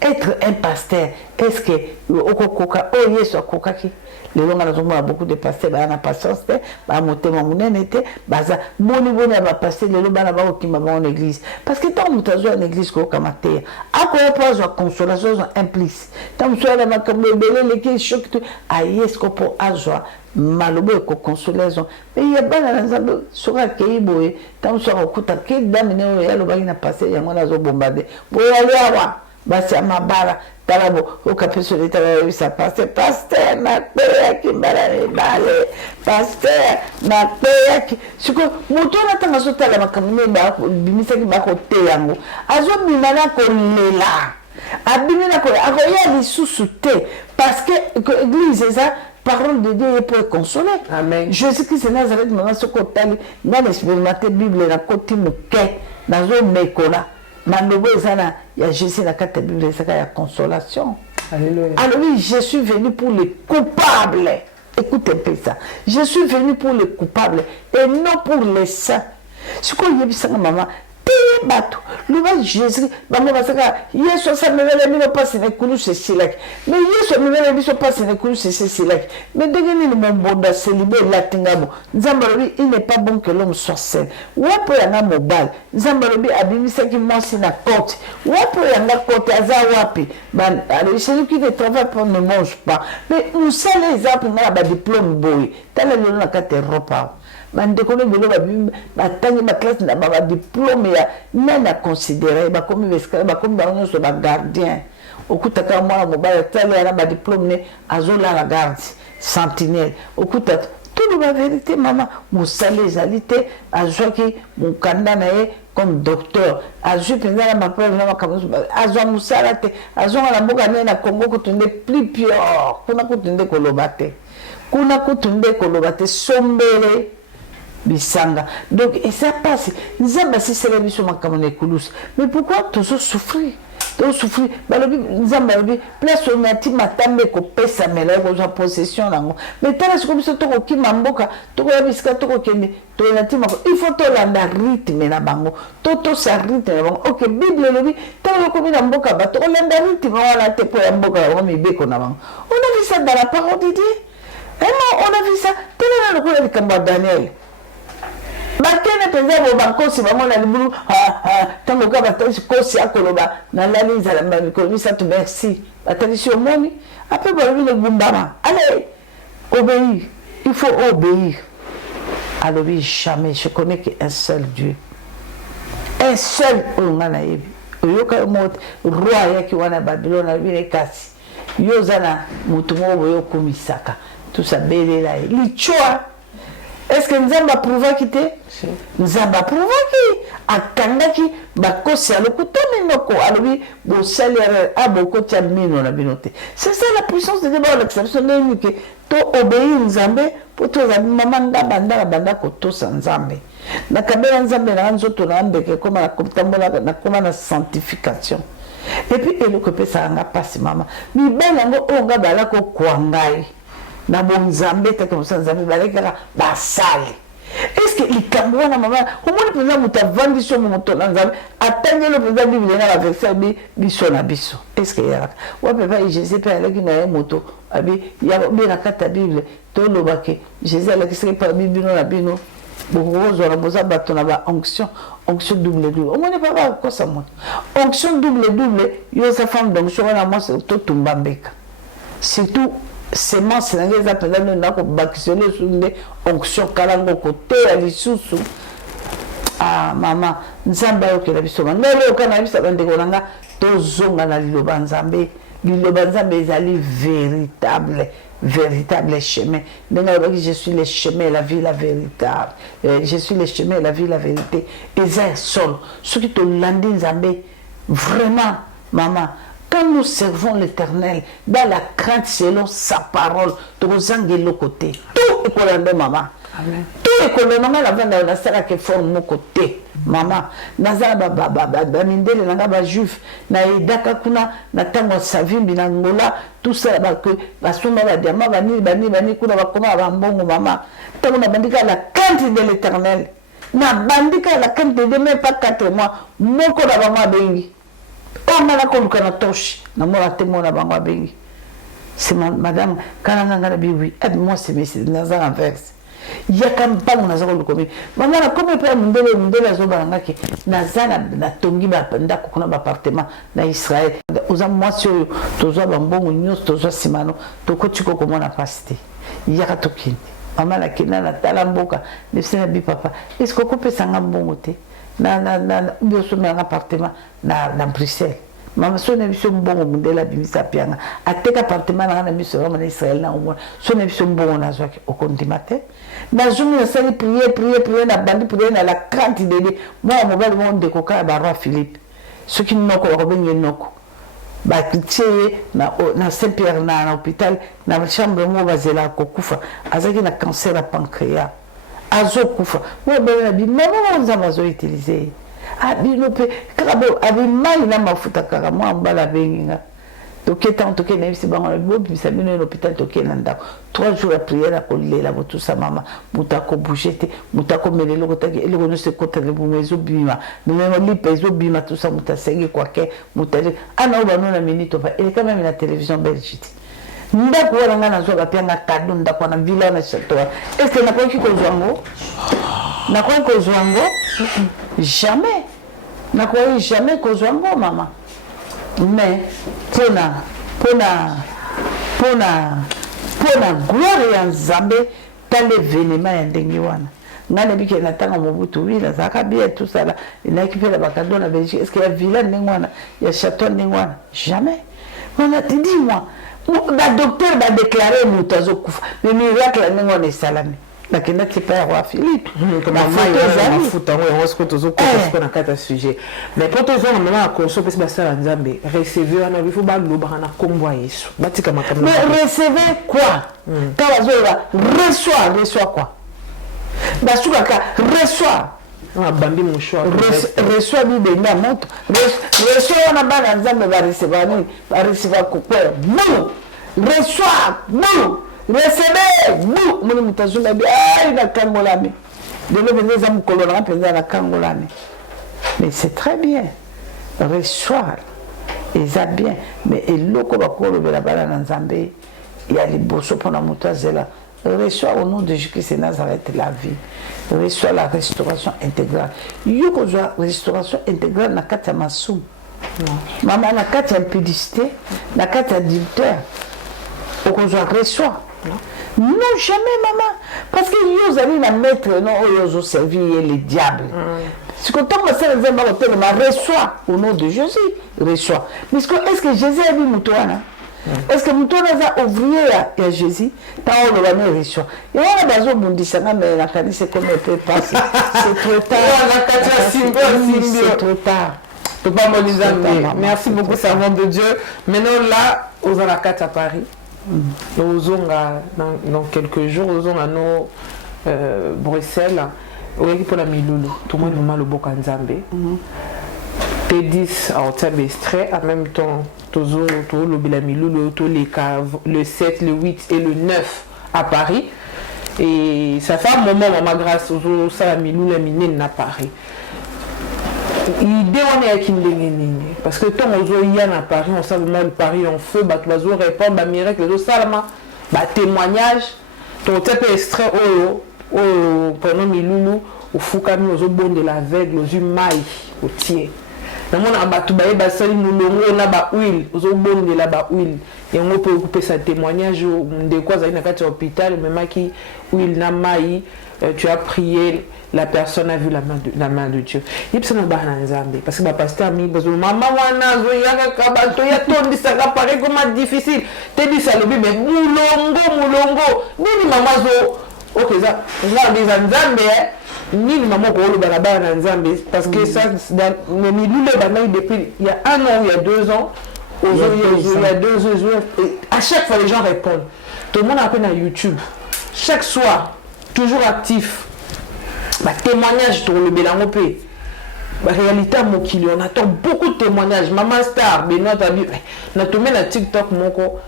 être un pasteur est-ce que okokoka oh yeso akoka ki les longs à beaucoup de pasteurs ba na patience ba motema munene te baza boni ba pasteur les longs ba ba ki ma ba en église parce que tant mutazo en église ko kamate akoya pas de consolation implice tant mutazo la makambo belé les qui choc tout ayes ko pour azwa malobo ko consolation mais il y a bana nzambe sura keiboe tant sura okuta ke damine ya lo ba na pasteur ya mwana zo bombarder bo ya lewa basi ya mabala tala bo okapesoli tala yebisa pasteur nakpeyaki mbala mibale pasteur nakpeyaki siko moto wana ntango azotala makambo nini bimisaki bakote yango azobima na kolela abimi na kolela akoya lisusu te parce que église eza parole de Dieu pour consoler. Amen. Jésus-Christ de Nazareth mama soko tali na expérimenter Bible na koti muke na zo mekola mandobo ezana ya Jésus na kata Bible ezaka ya consolation. Alléluia. Alors oui, je suis venu pour les coupables. Écoutez un peu ça. Je suis venu pour les coupables et non pour les saints. Ce qu'on y a vu ça maman bato luba Jésus bango basaka Yesu asamela bino passe na kulu sesilaki mais Yesu amela biso passe na kulu sesilaki mais degeni ni momboda célibé latingabo nzambalobi il n'est pas bon que l'homme soit seul wapo yanga mobile nzambalobi abimisaki mwasi na côte wapo yanga côte aza wapi ban alors celui qui ne travaille pas ne mange pas mais nous sommes les exemples na ba diplôme boy tala lelo na kate Europa bandeko no belo batangi ba classe na ba diplôme ya nana considéré ba comme vescale ba comme ba nyonso ba gardien okutaka mwana mobile tala na ba diplôme ne azola la garde sentinelle okuta tout la vérité maman musale ezalité azwaki mukanda na ye comme docteur azwi penza na mapreuve na makambo azwa musala te azonga na mboka ne na Congo kutunde plus pure kuna kutunde koloba te kuna kutunde koloba te sombele bisanga donc et ça passe nzamba si c'est la mission makamone kulus mais pourquoi toujours souffrir balobi nzamba lobi place on a ti matambe ko pesa mela ko za possession nango mais tala c'est comme ça to ko kimamboka to ko yabisika to ko kende to na ti mako il faut to landa rythme na bango to sa rythme na bango OK bible lobi tala ko mina mboka ba to landa rythme wala te po ya mboka ba mi beko na bango on a vu ça dans la parole de Dieu on a vu ça tala na ko le kamba Daniel bakene penza bo bankosi bango na libulu tango ka batasi kosi akoloba na lali za la mikolo ça te merci batali sur moni après ba le gumbama allez obéir il faut obéir alors oui jamais je connais qu'un seul Dieu un seul ngana yebi oyoka mot roi yaki wana Babylone na bine kasi yozana mutumo boyo komisaka tout ça belela lichwa. Est-ce que nous avons prouvé qu'il était? Nous avons prouvé qu'il bakosi alokutami noko alobi bo salaire a beaucoup de mino na binote. C'est ça la puissance de débat l'exception de que to obéir Nzambe pour to maman banda ko to Nzambe. Na kabela Nzambe na nzoto na mbeke koma na komtambola na koma na sanctification. Et puis ele ko pesa nga passe maman. Mi bana ngo onga bala ko kwangai. Na bonzambe ta comme ça Nzambe baleka basali. Est-ce que likambo na maman omoni penza mutavandi so moto na Nzambe atangelo penza Bible na la verset biso na biso. Est-ce que ya wa papa Jésus pe alaki na moto abi ya be na kata Bible to lobake Jésus alaki se pa Bible na bino bozo na boza bato na ba onction double omoni papa ko sa moto onction double yo sa femme donc so na moi to tumbambeka surtout semence na ngeza pendant na ko bakisole sunde onction kalango kote ya lisusu mama Nzambe okela biso ngelo kana bisa bande kolanga tozonga na liloba Nzambe ezali véritable chemin. Je suis le chemin, la vie, la vérité. Je suis le chemin, la vie, la vérité. Et c'est seul. Ce qui te l'a dit Nzambe, vraiment, maman. Quand nous servons l'Éternel dans la crainte selon sa parole, tout est côté. Tout est collandé, maman. Amen. Tout est collandé, maman. La vente de la qui forme mon côté, maman. Nazara baba mindele nanga ba juif na edaka kuna na tango savimbi na ngola tout ça que basuma ba diama bani kuna ba koma ba mbongo mama. Tango na bandika la crainte de l'Éternel. Na bandika la crainte de même pas 4 mois. Moko na ba bengi. Oh, c'est madame, quand on a oui, moi c'est dans un verse. Il y a quand même pas de commis. Maman, comme pas de zobanaki, Nazana, na tongi bapenda, qu'on a un appartement dans Israël. Aux moi sur Tozo Bambon, News, Tozo Simano, Toko Tiko, comme on a passé. Il y a Tokin. Maman, la Kina, la Talamboka, le Sénabi papa. Est-ce qu'on peut s'en bon côté? Na un appartement dans Bruxelles Maman, son émission bon, de la bimisa pianga. A tek appartement dans la mission en Israël, son émission bon, on a joué au compte matin. Dans une série, prier, na bandi, prier, na la crainte de moi, mon bel monde de coca à Barra Philippe. Ceux qui n'ont pas revenus, n'ont pas. Na Saint-Pierre, na hôpital, na chambre, moi, bazela, kokufa. Azaki na cancer à pancréas. Azo kufa. Moi, ben, maman, on a utilisé. Abinope karabo abimai na mafuta kaka mwa mbala benginga toketa toke na bisi bango bobi sabino na hôpital toke na ndako 3 jours après la kolela botusa mama mutako bougete mutako melelo kotaki eloko no se kota le bumezo bima mais lipe zo bima tout ça mutasenge kwake mutale ana ubano na minute pa ele kama na télévision Belgique ndako wala ngana zo bapianga kado ndako na villa na château est-ce que na kwa kiko zwango na kwa ko zwango jamais na kwa jamais ko zwango mama mais pona gloire ya Nzambe tale événement ya ndenge wana ngane bike na tanga mobutu wila zaka bien tout ça là ina kipela bakado na Belgique est-ce qu'il y a villa ndenge wana ya château ndenge wana jamais on dis-moi le docteur va déclarer mutazo kufa mais miracle ndenge wana salami lakini tipa ya roi Philippe comme maman mafuta on se compte aux qu'on a quatre sujets mais pour tous on maman console parce que ça la Nzambe recevoir on il faut ba loba na kombo yesu batika makambo mais recevez quoi quand vous reçoit quoi basuka ka reçoit bambi mon choix reçoit bibe na moto reçoit na bana Nzambe ba recevoir quoi bon reçoit bon recevez vous mon mutazula bi ay na kangolami de le venir za mkolona apenda na kangolami mais c'est très bien reçoit et ça bien mais eloko bakolo bela bala na Nzambe ya liboso pona mutazela reçoit au nom de Jésus-Christ Nazareth la vie reçoit la restauration intégrale yoko za restauration intégrale na kati ya masumu mama na kati ya impudicité na kati ya adultère okozwa reçoit non jamais maman parce que vous allez la mettre non vous servir les diables c'est que tant que ça les aime mais reçoit au nom de Jésus reçoit mais est-ce que Jésus a dit mutwana est-ce que mutwana a ouvrier à Jésus tant on le va reçoit et on a besoin bondissa mais la canisse comme elle peut passer c'est trop tard c'est trop tard Papa Molizambe, merci beaucoup servant de Dieu maintenant là aux Alakata à Paris. Nous sommes dans quelques jours, nous sommes à Bruxelles, pour la Miloulou, tout le monde le Boka Nzambe. T10 à Otabestre, en même temps, tout le Miloulou, le 7, le 8 et le 9 à Paris. Et ça fait un moment, ma grâce, au Miloulou, la Minine à Paris. L'idée on est à Kindengeni parce que tant on y a à Paris on sait vraiment le Paris en feu bah tu vas répondre bah miracle les autres salama bah témoignage ton type extrait pendant Miloulou au Fukami aux autres bonnes de l'aveugle aux humailles au tiers dans mon abattu bah sali nous on a bah huile aux autres bonnes de la bah huile et on peut occuper sa témoignage de quoi ça y n'a qu'à hôpital même qui huile n'a maï tu as prié la personne a vu la main de Dieu. Il y a parce que le pasteur mi besoin maman wana zo yaka kabato ya tondi ça paraît comme difficile. Te dis ça le bébé mulongo ni maman zo OK ça là des Nzambe ni maman ko le barabara na Nzambe parce que ça mais milule bana depuis il y a 1 an ou il y a 2 ans il y a 2 ans à chaque fois les gens répondent. Tout le monde appelle à YouTube chaque soir toujours actif. Bah, témoignage sur le Bélangopé. La réalité à Mokili, on attend beaucoup de témoignages. Maman Star, Benoît Tabi, on a tombé la TikTok, Moko,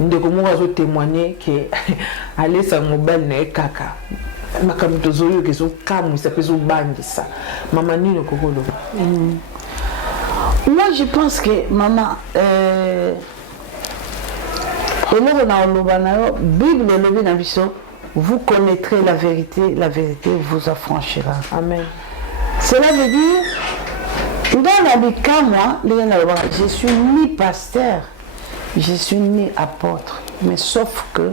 on a témoigné que aller sur le mobile n'est caca. Ma camito zoyo que sont calmes, ça fait zo bandi ça. Maman ni le kokolo. Moi je pense que maman Bible le vous connaîtrez la vérité vous affranchira. Amen. Cela veut dire, dans le cas, moi, je suis ni pasteur, je suis ni apôtre, mais sauf que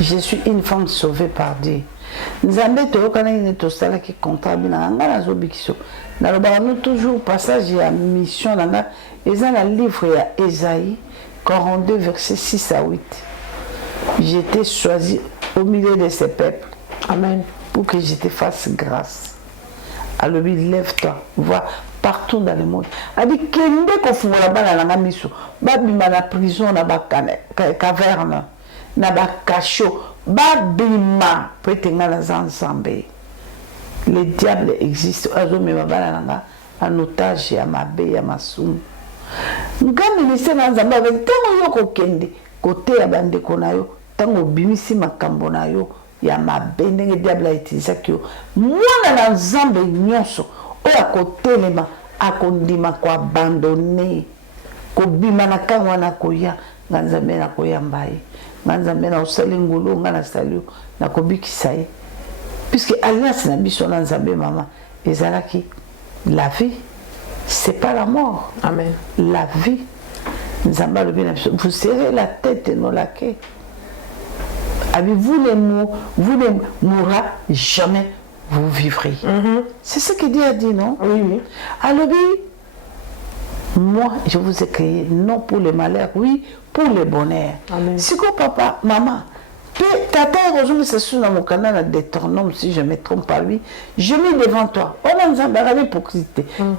je suis une femme sauvée par Dieu. nzambe toyokana ine tosalaki contrat binanga nga nazobikiso nalobaka no toujours passage ya mission nanga eza na livre ya Ésaïe 42 verset 6 à 8. J'étais choisi au milieu de ces peuples. Amen. Pour que je te fasse grâce. Alors, lève-toi, va partout dans le monde. Il dit, kende ko fungola bana nanga miso, ba bima na prison na ba caverne, na ba cachot, ba bima petenga na zanzambe. Le diable existe. Azo mema bana nanga en otage ya mabe ya masumu. Nga ministère na nzambe avec tango yo ko kende côté ya bandeko na yo, tango bimisi makambo na yo. Ya mabe ndenge diable a utilisé yo mwana na nzambe nyonso oyo akotelema akondima koabandone kobima na kango wana koya nga nzambe na koyamba ye nga nzambe na osali ngulu nga nasali yo nakobikisa ye puisque alliance na biso na nzambe mama ezalaki la vie c'est pas la mort. Amen. La vie nzambe alobi na biso vous serrez la tête et non la queue. Vous ne mourrez jamais, vous vivrez. C'est ce que Dieu a dit, non? Oui, oui. Alors, moi, je vous ai créé, non pour le malheur, oui, pour le bonheur. Si quoi, papa, maman, tata, heureusement, c'est sur mon canal de ton nom, si je me trompe pas lui, je mets devant toi, on a une hypocrisie.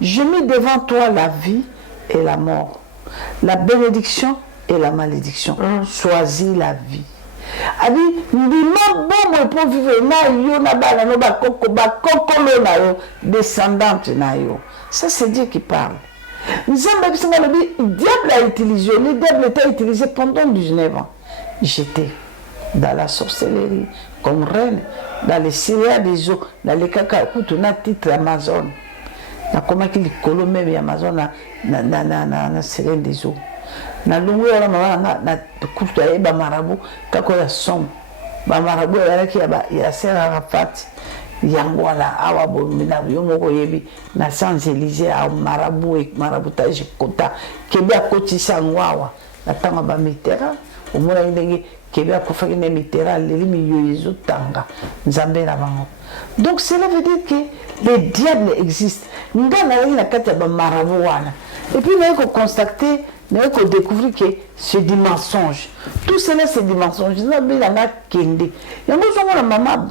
Je mets devant toi la vie et la mort, la bénédiction et la malédiction. Choisis la vie. Abi ndima bon pour vivre na yo na bana no ba kokolo na yo descendante na yo. Ça c'est Dieu qui parle. Nzambe bisinga lobi diable a utilisé, le diable était utilisé pendant 19 ans. J'étais dans la sorcellerie comme reine, dans les Syria des eaux, dans les caca écoute na titre Amazon. Na comment qu'il colo même Amazon na sirène des eaux. Na lungu ya mama na kutu ya ba marabu kako ya som ba marabu ya ki ya sera Rafat yango ala awa bo mina yo moko yebi na Champs-Élysées a marabu et maraboutage kota kebia kotisa ngwawa na tanga ba mitera omona ndenge kebia kofaki ne mitera leli miyo ezotanga nzambe na bango. Donc cela veut dire que le diable existe ngana na kata ba marabu wana et puis on peut constater mais qu'on découvre que c'est du mensonge. Tout cela c'est du mensonge. Je n'ai pas kende. Et moi je vois maman,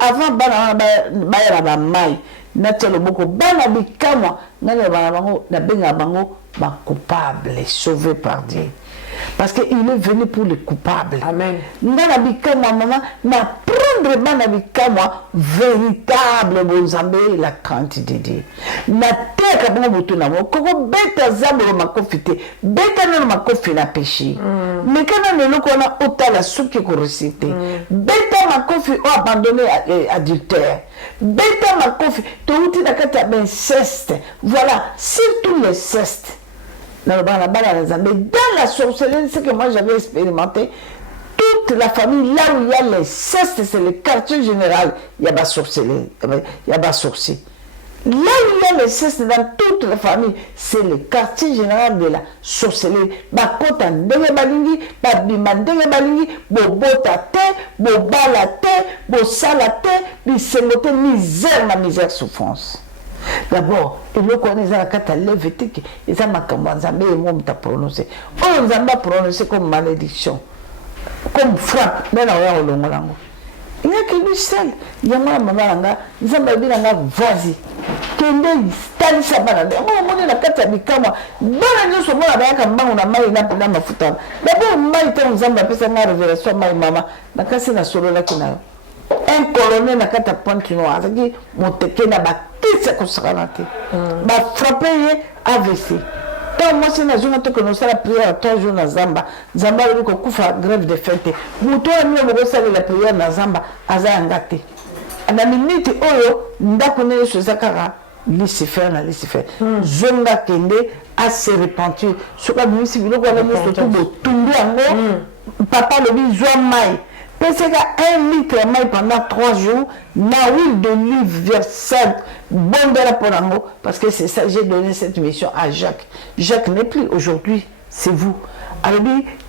avant bana mai, na telo boko bana bikama, na bana bango na benga bango ba coupable, sauvé par Dieu. Parce qu'il est venu pour les coupables. Amen. Nana bikama maman na prendre bana bikama véritable bonzambe la crainte de Dieu. Na teka bongo butuna mo koko beta zambo makofite beta no makofi na péché. Mais quand on est là on a la souki ko recité. Beta makofi o abandonné adultère. Beta makofi to uti na kata inceste. Voilà, surtout le ceste. Dans la sorcellerie, ce que moi j'avais expérimenté, toute la famille, là où il y a les cestes, c'est le quartier général, il y a des sorcellerie, il y a des sorciers. Là où il y a les cestes dans toute la famille, c'est le quartier général de la sorcellerie. Bakota ndenge balingi, babima ndenge balingi, bobota te, bobala te, bosala te, bisengote misère, ma misère souffrance. D'abord, il le connaît la carte à Lévitique, et ça m'a commencé à me prononcer. On nous a prononcé comme malédiction, comme frappe, mais là, on l'a dit. Il n'y a que lui seul. Il y a moi, maman, nous avons dit, vas-y. Kende, stali sa bana. On a la carte à Mikama. Bana, nous sommes là, on a maï, on a ma foutan. D'abord, maï, nous avons appelé ça ma révélation, maï, maman. La casse est la solo là qui n'a. Un colonel n'a qu'à point qui noir, c'est-à-dire mon teke n'a pas qu'est-ce qu'on sera raté. Bah frapper AVC. Tant moi c'est la journée que nous allons prier à 3 jours dans Zamba. Zamba le coup kufa grève de fête. Muto a mis le salle la prière dans Zamba azangate. À la minute oyo ndakone sur zakara Lucifer na Lucifer. Zonga kende a se repentir. Sur la musique le quoi le tout tundu ango. Papa le bizwa mai. Parce que 1 litre de maïs pendant 3 jours, na huile d'olive vers 5, bon de la ponango, parce que c'est ça, j'ai donné cette mission à Jacques. Jacques n'est plus aujourd'hui, c'est vous. Alors,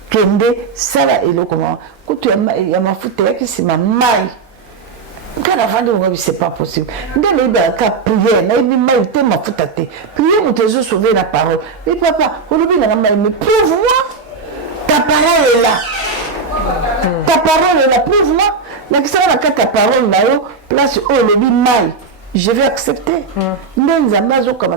Kende, ça là, et le comment. Quand il y a ma foutre, c'est ma maille. Quand la fin de moi, c'est pas possible. Dans les cas, prière, n'a pas mal été ma faute à te. Prière, on te sauver la parole. Mais papa, aujourd'hui, mais prouve-moi. Ta parole est là. Ta parole est là, prouve-moi. La question, ta parole là, place où le dit maille. Je vais accepter. Mais nous avons comme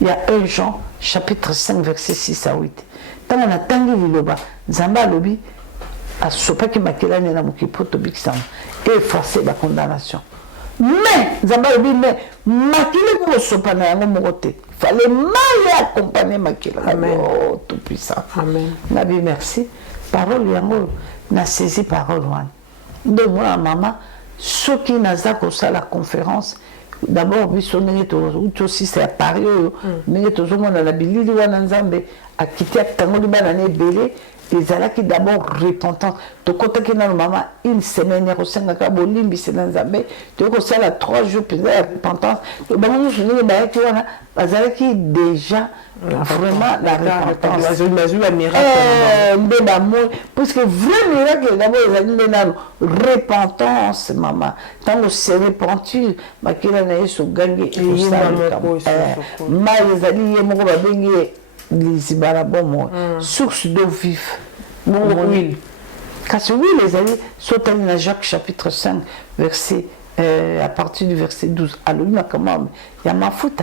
il y a 1 Jean, chapitre 5, verset 6 à 8. Tant on a tangué l'Iloba, Zamba Lobi, a sopa qui m'a quitté na mokipo to bixam et effacer la condamnation. Mais Zamba Lobi, mais makile ko sopa na yango mokote. Fallait mal accompagner makila. Amen. Oh, tout puissant. Amen. Nabi merci. Parole yango na saisi parole wan. Donc moi maman, ceux qui n'ont pas la conférence. D'abord, aussi c'est à Paris, mais tout le monde a la bilili wana nzambe a quitté à Tangoli banane belé les ala qui d'abord repentance. De côté qui n'a maman une semaine et au sein de Kabolimbi c'est dans nzambe, tu vois ça la 3 jours plus de repentance. Le banane je ne sais qui wana bazala qui déjà vraiment la repentance. La miracle. D'amour, parce que vrai miracle d'abord ils ont repentance maman. Tant que c'est repenti, ma qui n'a eu ce gangue et ça. Mais ali yemoko babengi les ibarabons source d'eau vive. Mon huile. Parce que oui les amis, sautant dans Jacques chapitre 5 verset à partir du verset 12. Alors il comment il y a ma faute.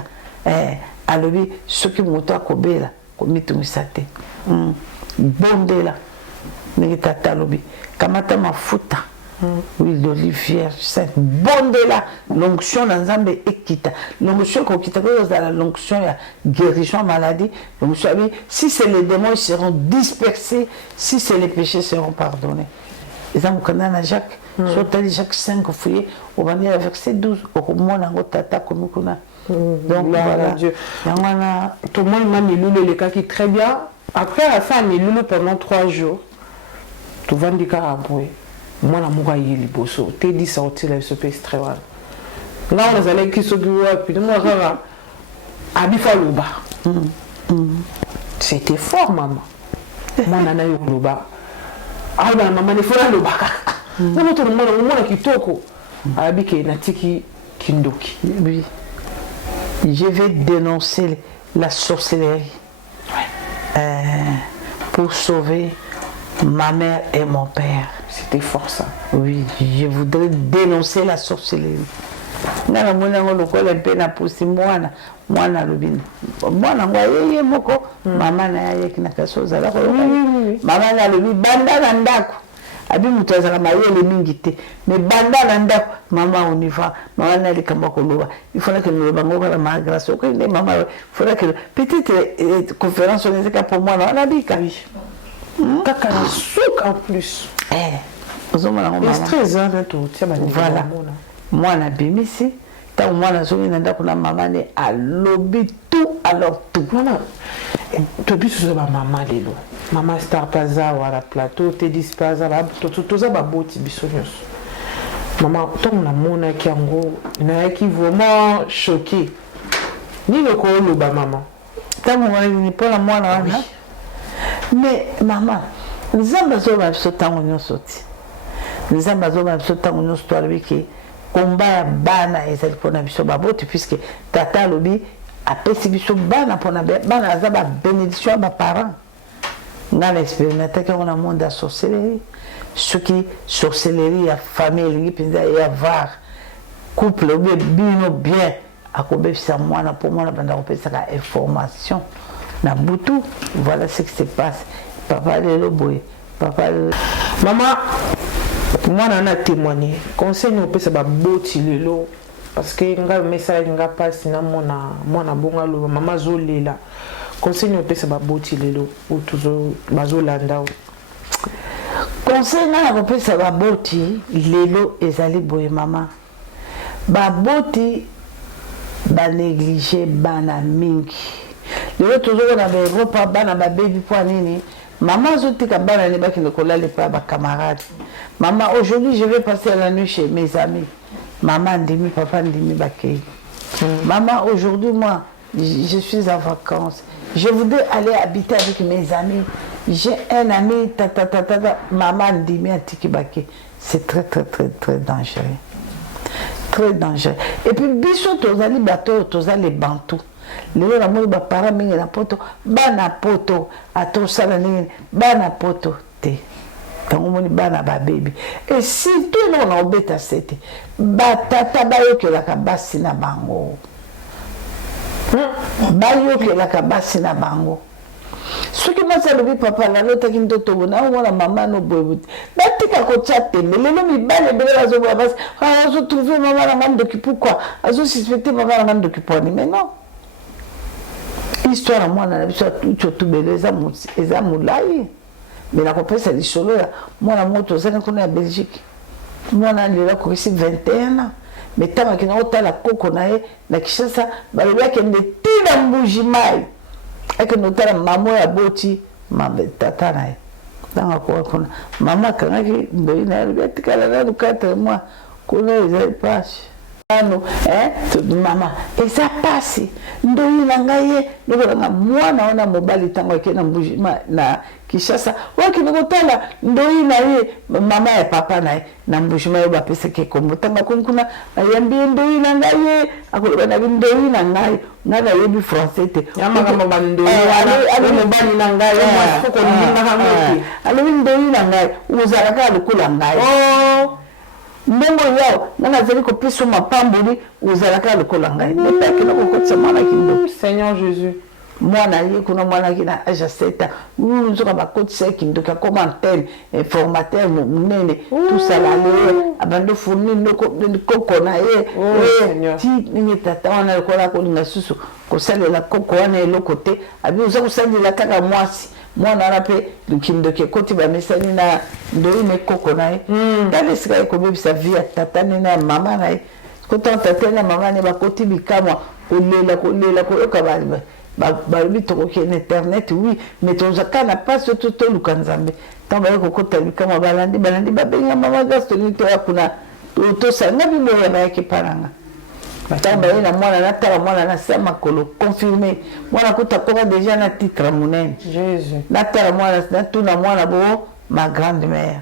Alors ceux qui montent à Kobela, comme tu me saté. Bondé là. N'était lobi. Kamata ma faute. Huile d'olive vierge sainte. Bondé là. L'onction dans Zambé et quitta. L'onction qu'on quitte dans la l'onction il y a guérison maladie. L'onction si c'est les démons ils seront dispersés, si c'est les péchés seront pardonnés. Et ça me connaît à Jacques. Surtout Jacques 5 fouillé au verset 12 au moins dans tata comme qu'on a. Donc voilà. Dieu. Tout le monde m'a mis le cas qui très bien. Après à ça mis le pendant 3 jours. Tout va dire caraboué. Moi la moura y liboso. T'es dit sortir là ce pays très mal. Là on allait qui se guérir puis de moi rara. Abifa loba. C'était fort maman. Moi nana yo loba. Ah ben maman il faut la loba. Non tout le monde qui toko. Abike natiki kindoki. Oui. Je vais dénoncer la sorcellerie pour sauver ma mère et mon père. C'était fort ça. Oui, je voudrais dénoncer la sorcellerie. Nana mwana ngo lokola mpe na pusi mwana lobini. Mwana ngo yeye moko mama na yake na kasoza la ko. Mama na lobi banda na ndako. Abi mutu azala mayele mingi te mais banda na ndako mama on y va mama na likamba koloba il faudrait que nous bango la ma grâce OK maman il faudrait que petite conférence on est pour moi on a dit oui kaka na souk en plus ozomona ngoma stress hein tout tiens voilà moi na bimisi tant moi na zongi na ndako na mama ne a lobby tout alors tout maman to biso za maman lelo maman star paza wala plateau te dispaza ba to za ba boti biso nyos maman tant na mona ki yango na ki vraiment choqué ni le ko lo ba maman tant moi ni pour la moi na mais maman nzamba zo ba so tango nyos ti nzamba zo ba so tango nyos to aliki combat ya bana ezali pona biso ba boti puisque tata lobi apesi biso bana pona bana za ba bénédiction ba parents dans l'expérimenté qu'on a monde à sorcellerie ce qui sorcellerie à famille et à var couple bien bien à combien ça moi na pour moi na banda on ça information na butu voilà ce qui se passe papa le boy papa maman moi na témoigné conseil on peut ça ba boti lelo parce que nga message nga passe na mona bonga lo maman zolela conseil on peut ça ba boti lelo ou toujours bazolanda conseil na peut ça ba boti lelo ezali boye maman ba boti ba négliger bana mingi lelo toujours na ba repas bana ba baby pour nini maman zotika bana ne ba ki lokola les pas ba camarades maman aujourd'hui je vais passer la nuit chez mes amis. Maman Ndimi, papa Ndimi Bakei. Maman, aujourd'hui, moi, je suis en vacances. Je voudrais aller habiter avec mes amis. j'ai un ami, maman Ndimi Antikibake. C'est très, très, très, très dangereux. Très dangereux. Et puis, biso, tozali bateau, tozali les bantous. Les gens qui parlent de la poto, bana poto, à tout ça, bana poto, te. Bana ba baby. Et si tout le monde a obéi à cette, batata bayo que la kabasi na bango. Bayo que la kabasi na bango. Ce qui m'a dit, papa, la note qui me tombe, la maman no boy. Batika ko chatte, mais le nom il bale de la zone bas. Ah, je trouve maman la maman de qui pourquoi? Ah, je suspecte maman la maman de qui pour mais non. Histoire moi na biso tout beleza moulaye. Mais la compagnie c'est solo moi la moto c'est qu'on est en Belgique. Moi na là ko ici 21 ans. Mais tant que na ota la koko na Kishasa, ba le que ne tina mbujimai. Et que nous avons maman à boti, ma tata na. Dans la cour, maman quand elle dit, elle 4 mois, qu'on a passe. Maman, et ça passe. Nous langaye, nous avons moi na mobile tango ke na mbujima na Kishasa. Wa ki ngotala ndoi na ye mama ya papa na mbujima yo ba pese ke kombo tanga kunkuna ayambi ndoi na ngaye akolo na ndoi na ngaye ngana yebi français te. Yama kama bandoi ale mobali na ngaye mo foko ninga hamoti. Ale ndoi na ngaye uzalaka lukula ngaye. Oh ndongo yao nana zeli ko piso mapambuli uzalaka lokola ngai nepeke na kokotsa mwana kindo Seigneur Jésus mwana ye kuna mwana kina age 7 ans nzoka bakotsa kindo ka comme antenne informateur munene tout ça là le abando fourni koko na ye ti ni tata wana lokola ko ninga susu ko salela koko wana elokote abi uza kusalela kaka mwasi mwana rape lukindo ke koti ba mesani na ndoi me koko nae dale sika ko bebisa via tata na mama nae ko tata na mama ne ba koti bikamwa kolela ko yoka ba bitoko ke internet oui mais tonzaka na pas tout lukanzambe tamba ko kota bikamwa balandi ba benga mama gasto ni to akuna to sanga bimo ya ba ke paranga tamba ina mwana na tala mwana na sema kolo confirmé mwana kutakoma déjà na titre munene Jésus na tala mwana na tuna mwana bo ma grande mère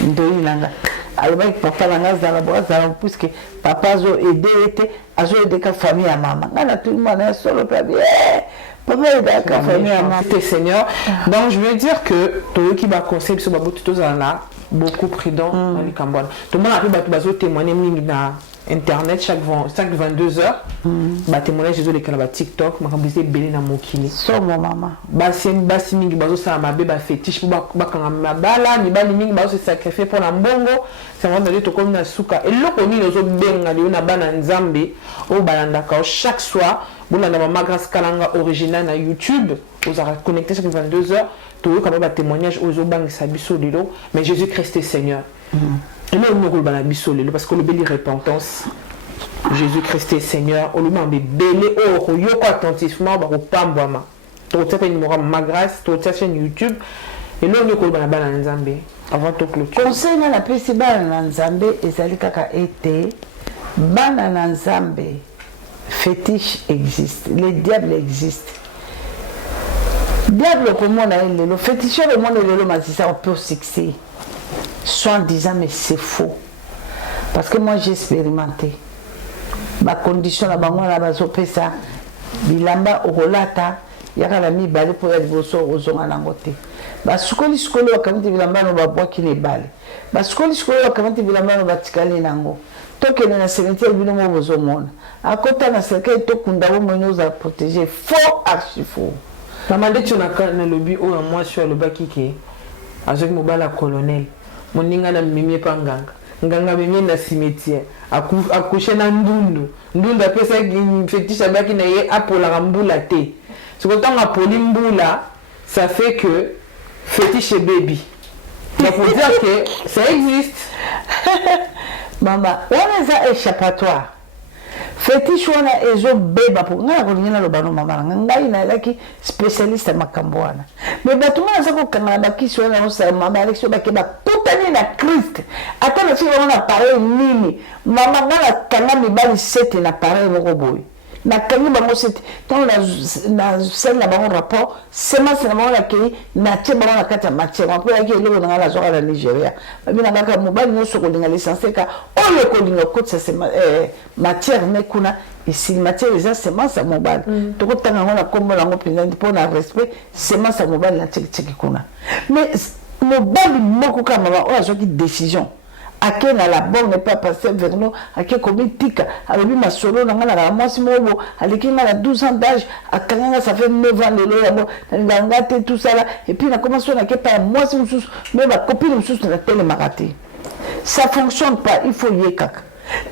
ndoi nanga alobaki papa nanga zala bo zala puisque papa zo aider était azo aider ka famille à maman ngana tout mwana solo pa bien papa aider ka famille à maman Seigneur. Donc je veux dire que toi qui va conseiller sur babu tout là beaucoup prudent dans les Cambodge tout le monde a pu bazo témoigner na internet chaque 22 heures ba témoignage Jésus les canaux TikTok ma kabise belé na mokili so mon maman basi mingi bazo sa mabe ba fétiche pour ba kanga mabala ni bali mingi bazo se sacrifier pour la mbongo c'est vraiment de to comme na suka et loko ni lozo benga li na bana nzambe o balanda ka chaque soir boula na mama grâce kalanga original na YouTube vous avez connecté chaque 22 heures to ka ba témoignage ozo bang sabiso lilo mais Jésus Christ est Seigneur. Et là, on ne roule pas la bisole parce que le béli repentance. Jésus-Christ est Seigneur. On lui m'a belé au yoko attentivement au pambouama. Tu as fait ma grâce, tu as chaîne YouTube. Et là, on ne roule pas la banane Nzambe avant tout clôture. Conseil na la pesi banane Nzambe ezali kaka été banane Nzambe fétiche existe. Le diable existe. Diable comment on a le féticheur au monde le mazisa on peut succès. Soit en disant mais c'est faux parce que moi j'ai expérimenté ma condition la bango na bazo pesa bilamba okolata yaka la mi balé pour ya liboso ozonga na ngote basukoli sukoli wakamti bilamba no babwaki ne balé basukoli sukoli wakamti bilamba no batikali nango tokene na cimetière bino mo bozomona akota na cercueil tokunda bo mwenye oza protéger faux archi faux Mamande tu na kana lobby o moi sur le bakike avec mobala colonel moninga na mimie panganga nganga mimie na cimetière akoucher na ndundu apesa fétiche baki na ye apola mbula te ce que tant apoli mbula ça fait que fétiche baby donc faut dire que ça existe maman on a ça échappatoire fétiche wana ezo beba pour ngana ko ngina lo bano mama ngai na laki spécialiste makambo wana mais batuma za ko kanga bakisi wana no sa mama Alexio bakeba kutani na Christ ata na sio wana pareil nini mama ngana kanga mibali sete na pareil moko boy na kangi bango sete tant na scène na bango rapport semence na bango la kei na tie bango na kati ya matière on peut yaki eloko na la zoka na Nigeria babi na ngaka mobali nyonso kolinga l'essentiel ka oyo kolinga kotisa matière ne kuna ici matière eza semence ya mobali tokotanga ngo na kombo nango mpenza mpo na respect semence ya mobali na tiki kuna mais mobali moko kaka mama oyo azwaki décision ake na la bonne n'est pas passé vers nous ake komitika alobi masolo na nga na mwasi mobo aleki nga na 12 ans d'âge akanga ça fait 9 ans lelo yango na ngate tout ça là et puis na commencé na ke pa mwasi mususu mais ba copine mususu na tele makati ça fonctionne pas il faut y kaka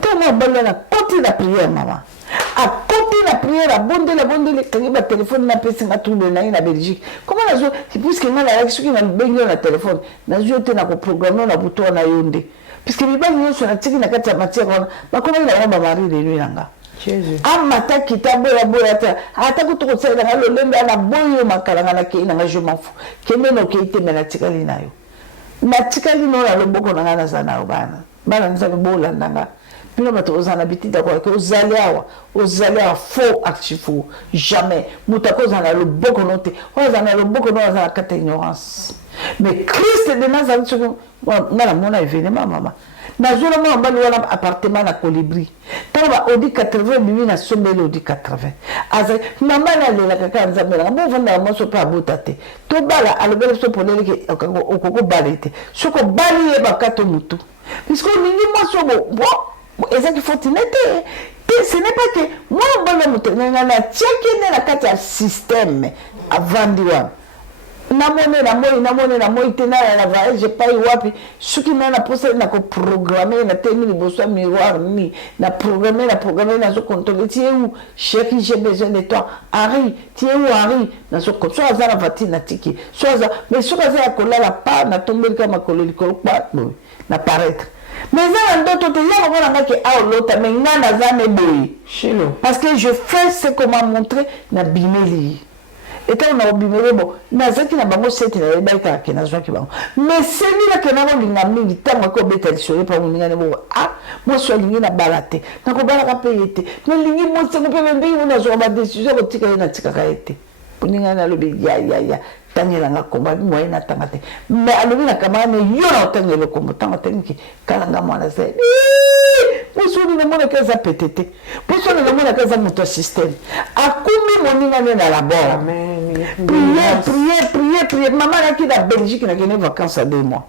tellement belle na côté la prière maman à côté la prière à bondele kangi ba téléphone na pesi nga tout le na na Belgique comment la zo puisque nga la réaction na bengo na téléphone na zo te na ko programmer na buto na yonde puisque mibali nyonso na tiki na kati ya matière wana bakomaki na bango bamari lelo elanga amata kita boya te ata kutokosalela nga lolembe ana boyo makalanga na kei nanga je m'en fous kende na okei te me natikali na yo natikali no na loboko na nga naza na yo bana nzambe bolanda nga bino bato oza na bitida kwake ozali awa faux actif jamais moto akozala na loboko no te oyo aza na loboko no aza na kati ya ignorance mais Christ de Nazareth soki nga na mona événement mama nazona mwana mobali wana appartement na Colibri ntango ba Audi 80 bimi na sombeli Audi 80 azali mama nalelaka kaka nzambe nanga bovandaka mwasi mpe abota te tobala alobeli biso poleleke okokobala te soki obali yebaka to motu puisque olingi mwasi obo ezaki fotine te ce n'est pas que mwana mobali moto nanga natiaki nde na kati ya système avandi wana namoni na moi te na voyage epai wapi soki na posa na koprograme na temi liboso ya miroir ni na programme nazocontrole tie où chéri j'ai besoin de toi Henri tie où Henri nazocontrole so aza na vatine na tiki so aza mais soki aza ya kolala pa na tombeli kaka makolo likolo kpa na paraître mais eza na ndoto te ya komona ngaki aolota mais nga naza ne boye parce que je fais ce qu'on m'a montré na bimeli et quand on a obimé bon nazaki na bango sete na yeba ka ke nazwaki bango mais seni la ke na ngo linga mingi tango ko beta lisole pa moninga ne bo moi so lingi na balate na ko bala ka payete mais lingi mo se ko pe ndenge mo nazwa ba décision ko tika na tika ka ete moninga na lobi ya tangela nga komba moye na tangate mais alobi na kamane yo na tangela komba tangate nki kala nga mwana se posoni na mona kaza petete posoni na mona kaza moto système akumi moninga ne na labor amen prier maman là qui est en Belgique n'a gagné vacances à 2 mois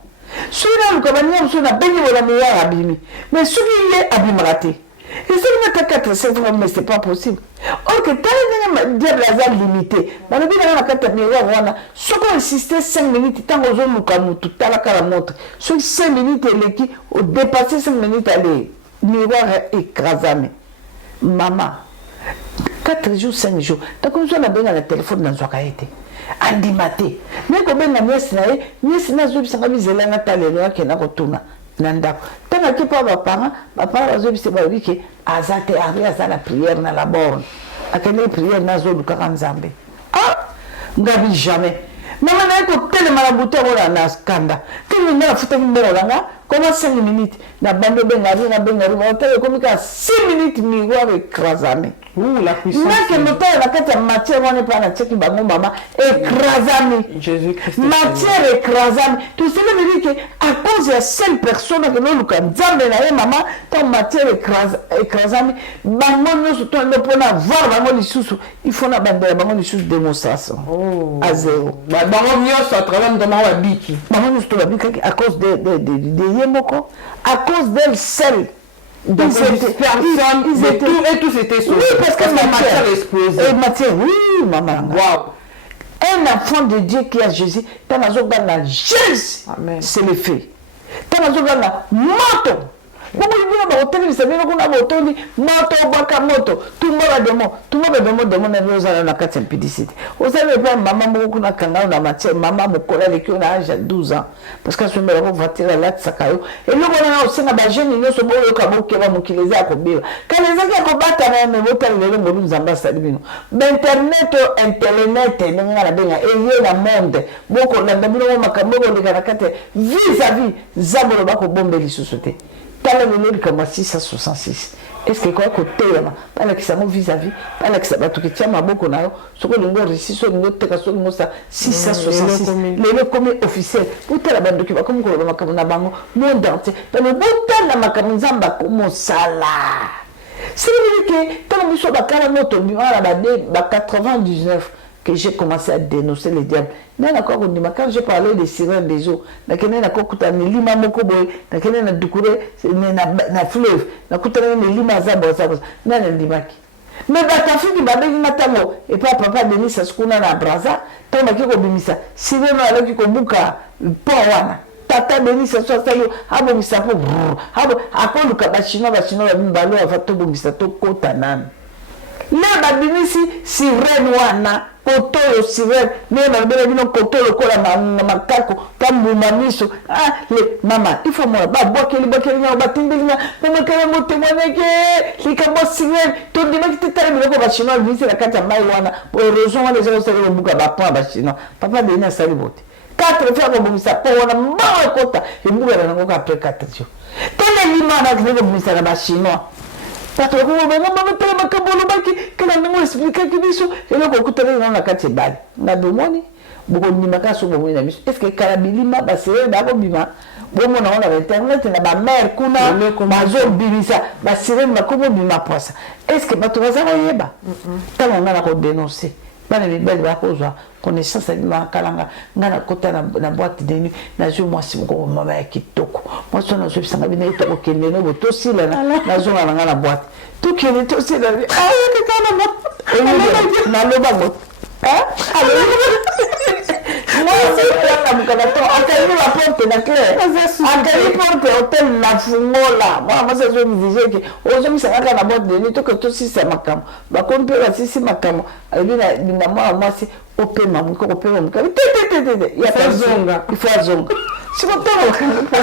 celui-là le cabanon sur la belle la meilleure abîmé mais celui qui est abîmé raté et c'est le 4 mais c'est pas possible or que tant que diable a limité mais le bien la carte miroir wana ce qu'on insistait 5 minutes tant aux hommes comme tout à la cara montre sur 5 minutes l'équipe au dépasser 5 minutes aller miroir écrasé maman 4 jours, 5 jours. Donc, on a bien le téléphone dans le été. Andimate. Mais comme on a mis na zobi sanga bizela na talelo ke na kotuna nanda. Tana ki pa ba parents zobi se ba wiki azate ari azala prière na la borne. Akene prière na zobi kaka nzambe. Ngabi jamais. Maman na ko tele marabouté wala na skanda. Tele na futa mbero langa. Comment 5 minutes na bando bengari on tele comme 6 minutes miroir écrasé. La puissance. Là que le père la carte matière on est pas na tcheki bango maman écrasé. Jésus-Christ. Matière écrasé. Tout cela veut dire que à cause de seule personne que nous luka nzambe na maman ton matière écrasé bango nous surtout on peut na voir bango lisusu il faut na bande bango lisusu démonstration. À zéro. Bango nyonso à travers ndama wa biki. Bango nous surtout biki à cause de Yemoko, à cause d'elle seule. Donc, ils étaient et tous étaient sauvés. Oui, parce que la matière explosée. Matière, oui, maman. Wow. Un enfant de Dieu qui a Jésus, t'as ma Jésus. Amen. C'est le fait. T'as ma moto. Beaucoup de gens ont tenu, c'est bien qu'on a moto, moto, tout le monde a des mots, tout le monde a des mots, nous allons la carte impédicite. Vous savez pas, maman, beaucoup na kanga na matière, maman, mon collègue qui a âge 12 ans, parce qu'à ce moment-là, on va tirer la sakayo. Et nous, on a aussi un jeune, ils sont beaux, comme qui va qui les a combien. Quand les gens qui combattent, mais vous parlez de nous ambassadeurs. Internet, nous avons la bien, et il y a le monde, beaucoup de gens, makambo, les caracates, vis-à-vis, Zabolo, Bako, Bombe, les sociétés. T'as le comme 666. est-ce que quoi côté là pas là qui ça vis-à-vis pas là qui ça va tout que tiens ma beaucoup na ce que le récit sur le teka sur le ça 666 les commis officiels pour la bande qui va comme ko ba na bango monde entier mais le botan na makamuzamba comme ça là c'est vrai que tant que ba kala moto bimala ba 99 que j'ai commencé à dénoncer les diables. Quand j'ai parlé des sirènes des eaux, na lima moko boy, na dukure na fleuve, na kutana ni lima zabo zabo, na limaki. Mais batafi ki babengi matango et pas papa Denis Saskuna na braza, tamba kiko bimisa. Sirène ala kiko buka pont wana. Tata Denis Saskuna abo misapo. Abo akoluka bachino bimbalo avato bomisa to kota nan. Na babimisi sirène wana koto yo sirène mais na bela bino koto lo kola na makako pambuma miso le mama il faut moi ba bokeli na batindeli na kama mo témoigner que likambo sirène to dima ki tetale biloko ba chinois visi la kata mai wana heureusement wana les gens se buka ba point ba chinois papa de na sali bote 4 fois bo misa po wana mbawa kota imbuka na ngoka après 4 jours tele lima na kile bo misa na ba chinois parce que vous avez un peu que la mémoire explique que biso et là beaucoup de gens na kati bali na domoni beaucoup ni makaso bo na biso est-ce que kalabilima ba sere ba ko bima bo mo na on internet na ba mère kuna mazo bimisa ba sere ma ko bima posa est-ce que ba to za yeba tant on a ko dénoncer bana bibeli ba ko zo connaissance à kalanga ngana kota na boîte de nuit na jo moi si ko mama ya kitoko moi so na zo bisanga bina to ko kende no to sila na zo na ngana boîte to kende to sila que kana mo na lo ba mo moi c'est la mukanato akali la porte na clair akali porte hôtel la fungola moi ça je me disais que ozo misanga na boîte de nuit to que to sisa makamo ba kompera sisi makamo bina moi c'est opema mko opema mko tete ya kazonga ifazonga sikotaka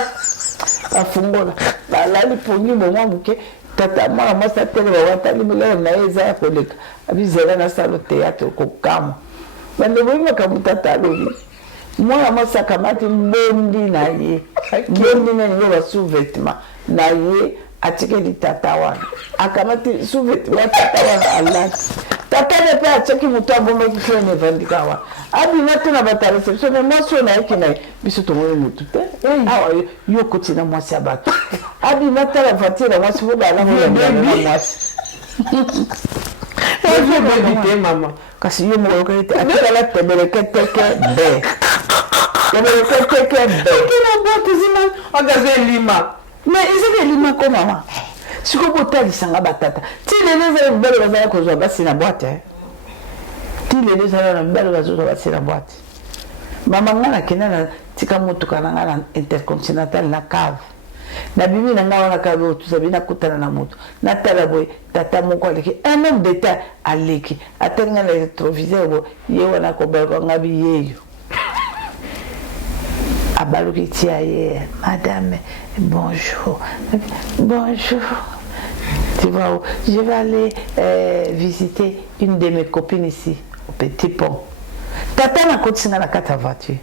afungola balali pongi mwa mke tata mwana masa tele watali mila na eza ya koleka abizela na salo théâtre ko kama bande boima kamutata lobi mwana masa kamati mbondi na ye mbondi na ngo sous-vêtement na ye atike di tata wana akamati sous-vêtement tata wana alati tata ne pe atiki mutu aboma ki fe ne vandikawa abi na tena bata reception mais moi so na yiki na biso to mo mutu te yo kotina moi si abato abi na tela voiture moi si boba la mo ya moi je veux dire maman kasi yo mo ko ite akala tebele keteke be tebele keteke be kina bote zima agaze lima mais ils lima ko mama siko botalisanga batata ti lelo za mbele bazala kozwa basi na boîte ti lelo za na mbele bazozwa basi na boîte mama ngana kena tika motuka na ngana intercontinental na cave na bibi na ngana cave tu sabina kutana na moto na tala boy tata moko aleki un homme d'état aleki atenga na rétroviseur bo ye wana ko ba ko ngabi yeyo abaluki tia ye madame bonjour tu vois je vais aller visiter une de mes copines ici au Petit Pont tata na kotinga na kata voiture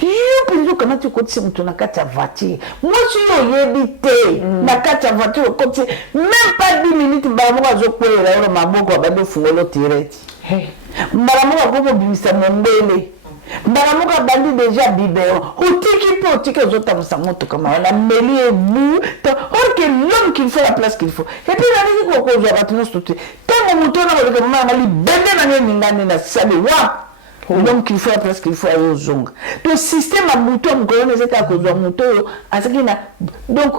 yo pinzo kana tu kotinga mutu na kata voiture moi si yo yebite na kata voiture kotinga même pas 10 minutes mbaramu azokwela yo maboko abado fungolo tireti mbaramu akoko bimisa mombele mbaramuka bandi déjà biberon otiki zota musamoto kama la meli et bout or que l'homme qu'il faut la place qu'il faut et puis la niki ko zo batino stuti tango mutona ko ko mama li bende na ngani na sabe wa l'homme qu'il faut la place qu'il faut ayo zonga to système a bouton ko ne zeta ko zo muto asaki na donc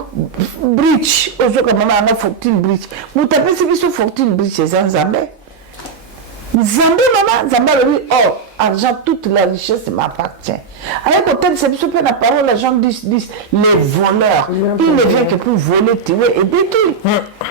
bridge ozo ko mama na fortune bridge mutapesi biso fortune bridge ezanzambe Zambé, maman, Zambé, oui, oh, argent, toute la richesse m'appartient. Avec peut-être c'est plus la parole, les gens disent les voleurs. Il ne vient que pour voler, tuer et détruire.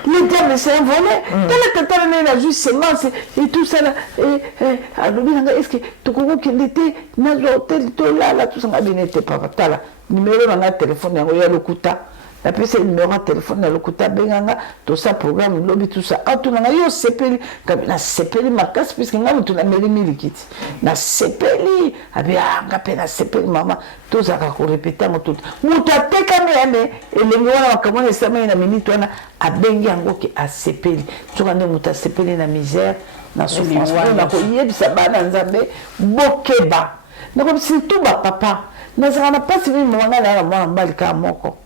Le diable, c'est un voleur. Quand la tata a juste semence et tout ça, est-ce que tu comprends qu'il était dans l'hôtel, tout là, tout ça, il n'était pas là. Numéro dans le téléphone, il y a le kuta. napesa numéro ya telefone na lokuta benganga tosa programme lobi tout ça atunanga yo sepeli kabi na sepeli makasi puisque nga mutu na meli milikiti na sepeli abi anga pe na sepeli mama tozaka ko répéter ngo tout mutu atekami yane elengi wana makamona esama na minute wana abengi yango ke asepeli soka nde mutu asepeli na misère na souffrance na ko yebisa bana nzambe bokeba na ko surtout ba papa nazaka na pasi mimi mwanga na mwana mbali ka moko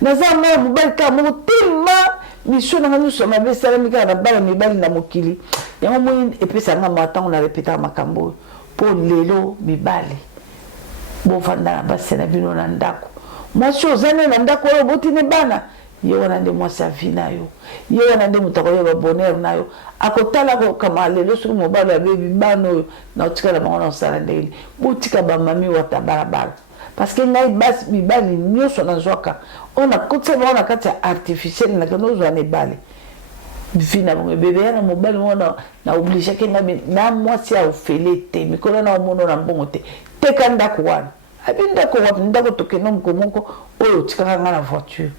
naza mwana mbali ka moko tima mission na nyuso mabesala mika na bala mibali na mokili yango moyi epesa nga matango na répéter makambo po lelo mibali bo fanda basi na bino na ndako mwasi ozana na ndako oyo botine bana ye wana nde mwasi avina yo ye wana nde mutako yo bonheur na yo akotala ko kama lelo soki mobali abebi bana oyo na otikala bango na osala ndenge botika bamami wata barabara parce que ngai basi mibali nyonso nazwaka oyo nakotisa bango na kati ya artificiel nakende ozwa na ebale vina bango ebebe ya na mobali moko na obligeaki ngai na mwasi aofele te mikolo na omona na mbongo te teka ndako wana abi ndako wapi ndako tokende mokomoko oyo otikaka ngai na voiture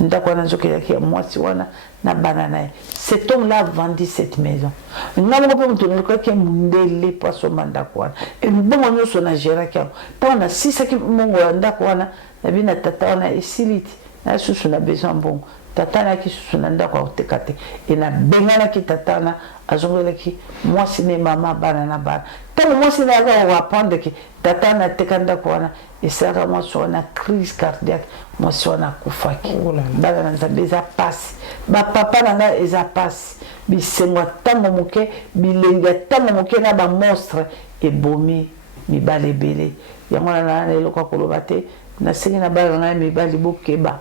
ndako wana nzokelaki ya mwasi wana na bana na ye cet homme là a vendu cette maison nga moko mpe moto nalukaki mundele po asomba ndako wana mbongo nyonso na géraki yango ntango nasisaki mbongo ya ndako wana nabi na tata wana esili ti na susu na besoin mbongo tata nayaki susu na ndako akoteka te e nabenganaki tata wana azongelaki mwasi ne mama bana na bana ntango mwasi nayaka koapprendre ke tata wana ateka ndako wana esalaka mwasi wana crise cardiaque mwasi wana akufaki bana na nzambe eza pasi bapapa na ngai eza pasi bisengo ya ntango moke bilengi ya ntango moke na bamonstre ebomi mibali ebele yango na eloko ya koloba te nasengi na bana na ngai mibali bokeba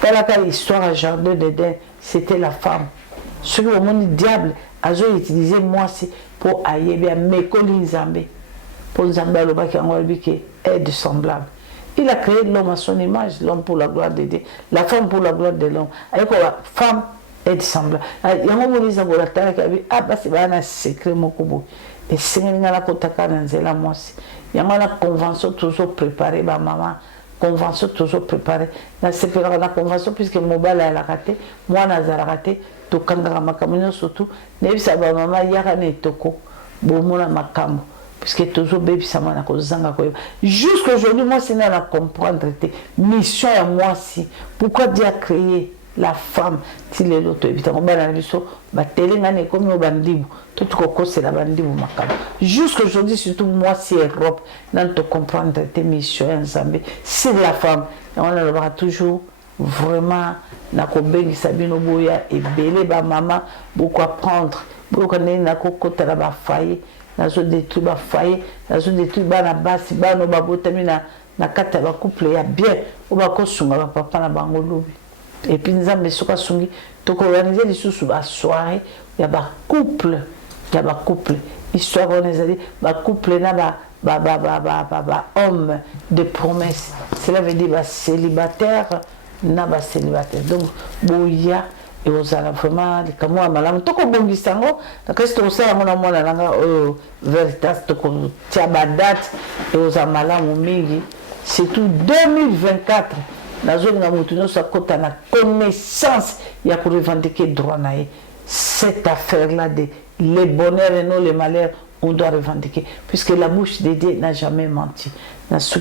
talaka histoire ya jardin d'Eden c'était la femme soki omoni diable azoutilize mwasi mpo ayebi amekoli nzambe mpo nzambe alobaki yango alobi ke aide semblable. Il a créé l'homme à son image, l'homme pour la gloire de Dieu, la femme pour la gloire de l'homme. Avec la femme est semblable. Il y a un moment où ils ont dit ah bah c'est un secret mokobo. Et c'est une la kotaka nanzela mwasi. Il y a une convention toujours préparée ba maman. Convention toujours préparée. Na sepela la convention puisque mobile a raté, moi na za raté, to kanga makamyo surtout. Nebisa ba maman yaka ne toko. Bomona makambo. Puisque toujours bébé ça m'a kozanga ko jusqu'aujourd'hui moi c'est à comprendre mission à moi si pourquoi Dieu a créé la femme ti lelo to ebita ko bana biso ba telenga ne komi obandibu to tuko kosela bandibu makaba jusqu'aujourd'hui surtout moi si Europe dans te comprendre tes missions ensemble c'est la femme et on le verra toujours vraiment na ko bengisa bino boya et belé ba maman beaucoup apprendre beaucoup na ko kotala ba faille nazo détruit ba foyer nazo détruit bana basi bana babotami na kata ba couple ya bien oba ko sunga ba papa na bango lobi et puis nzambe soka sungi to ko organiser lisusu ba soirée ya ba couple histoire on ezali ba couple na ba homme de promesse cela veut dire ba célibataire na ba célibataire donc boya et aux ala vraiment les kamwa malamu toko bongisango na kristo osala mona mwana nanga veritas toko tiaba date et aux malamu mingi surtout 2024 nazolinga mutu nyonso akota na connaissance ya ko revendiquer droit na ye cette affaire là de les bonheurs et non les malheurs on doit revendiquer puisque la bouche de Dieu n'a jamais menti. Merci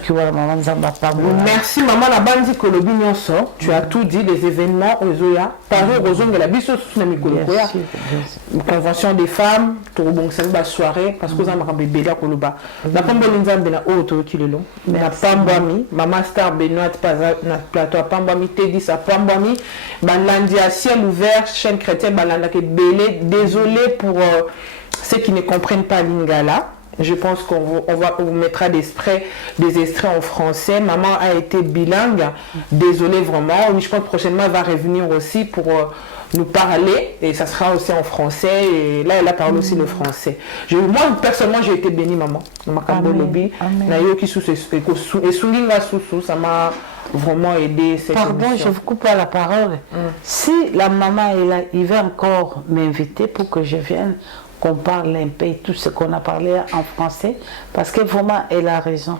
maman la bandi kolobi nyonso tu as tout dit les événements ozoya paro ozonga la biso sous na mikolo koya convention des femmes to bongisa ba soirée parce que za makambe bela koloba na pamba nzambe na o to kilelo na pambami maman star Benoît pas na plateau pambami te dit ça pambami balandi à ciel ouvert chaîne chrétienne balanda ke belé désolé pour ceux qui ne comprennent pas lingala. Je pense qu'on vous mettra des extraits en français. Maman a été bilingue. Désolée vraiment. Je pense que prochainement, elle va revenir aussi pour nous parler. Et ça sera aussi en français. Et là, elle a parlé aussi le français. Moi, personnellement, j'ai été bénie, maman. Ça m'a vraiment aidé. Pardon, je vous coupe pas la parole. Si la maman est là, il va encore m'inviter pour que je vienne, qu'on parle un peu tout ce qu'on a parlé en français, parce que vraiment elle a raison.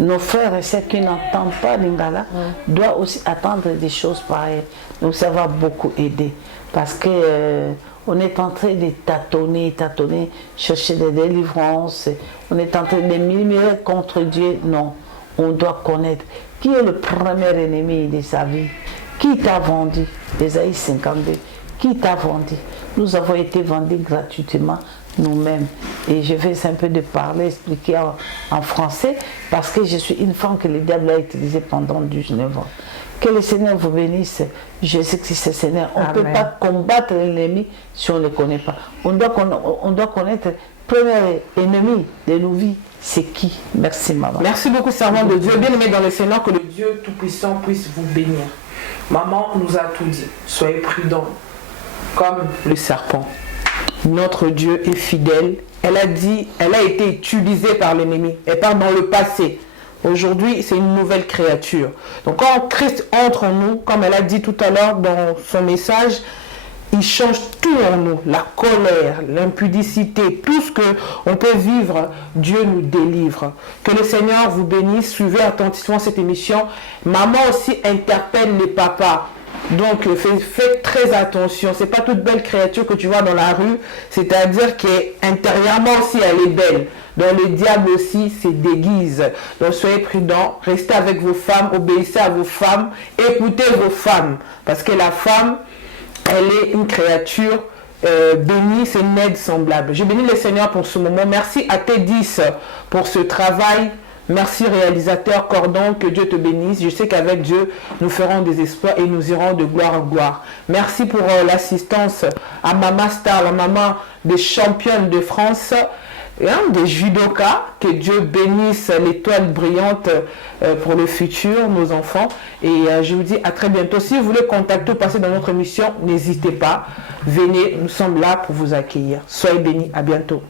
nos frères et sœurs qui n'entendent pas Lingala doivent aussi attendre des choses pareilles. Donc ça va beaucoup aider. Parce que on est en train de tâtonner, chercher des délivrances. On est en train de murmurer contre Dieu. Non, on doit connaître qui est le premier ennemi de sa vie. Qui t'a vendu? Ésaïe 52. Qui t'a vendu? Nous avons été vendus gratuitement nous-mêmes. Et je vais un peu de parler, expliquer en français, parce que je suis une femme que le diable a utilisée pendant 19 ans. Que le Seigneur vous bénisse. Jésus-Christ, Seigneur. On ne peut pas combattre l'ennemi si on ne le connaît pas. On doit connaître le premier ennemi de nos vies. C'est qui? Merci, maman. Merci beaucoup, servante de Dieu. Bien aimé dans le Seigneur, que le Dieu Tout-Puissant puisse vous bénir. Maman nous a tout dit. Soyez prudents comme le serpent. Notre Dieu est fidèle. Elle a dit, elle a été utilisée par l'ennemi. Elle part dans le passé. Aujourd'hui, c'est une nouvelle créature. Donc quand Christ entre en nous, comme elle a dit tout à l'heure dans son message, il change tout en nous. La colère, l'impudicité, tout ce qu'on peut vivre, Dieu nous délivre. Que le Seigneur vous bénisse. Suivez attentivement cette émission. Maman aussi interpelle les papas. Donc faites très attention. C'est pas toute belle créature que tu vois dans la rue. C'est-à-dire qu'intérieurement aussi elle est belle. Donc le diable aussi se déguise. Donc soyez prudents. Restez avec vos femmes. Obéissez à vos femmes. Écoutez vos femmes. Parce que la femme, elle est une créature bénie, c'est une aide semblable. Je bénis le Seigneur pour ce moment. Merci à T10 pour ce travail. Merci réalisateur Cordon, que Dieu te bénisse. Je sais qu'avec Dieu, nous ferons des exploits et nous irons de gloire en gloire. Merci pour l'assistance à Mama Star, la maman des championnes de France, des judokas. Que Dieu bénisse l'étoile brillante pour le futur, nos enfants. Et je vous dis à très bientôt. Si vous voulez contacter ou passer dans notre émission, n'hésitez pas. Venez, nous sommes là pour vous accueillir. Soyez bénis, à bientôt.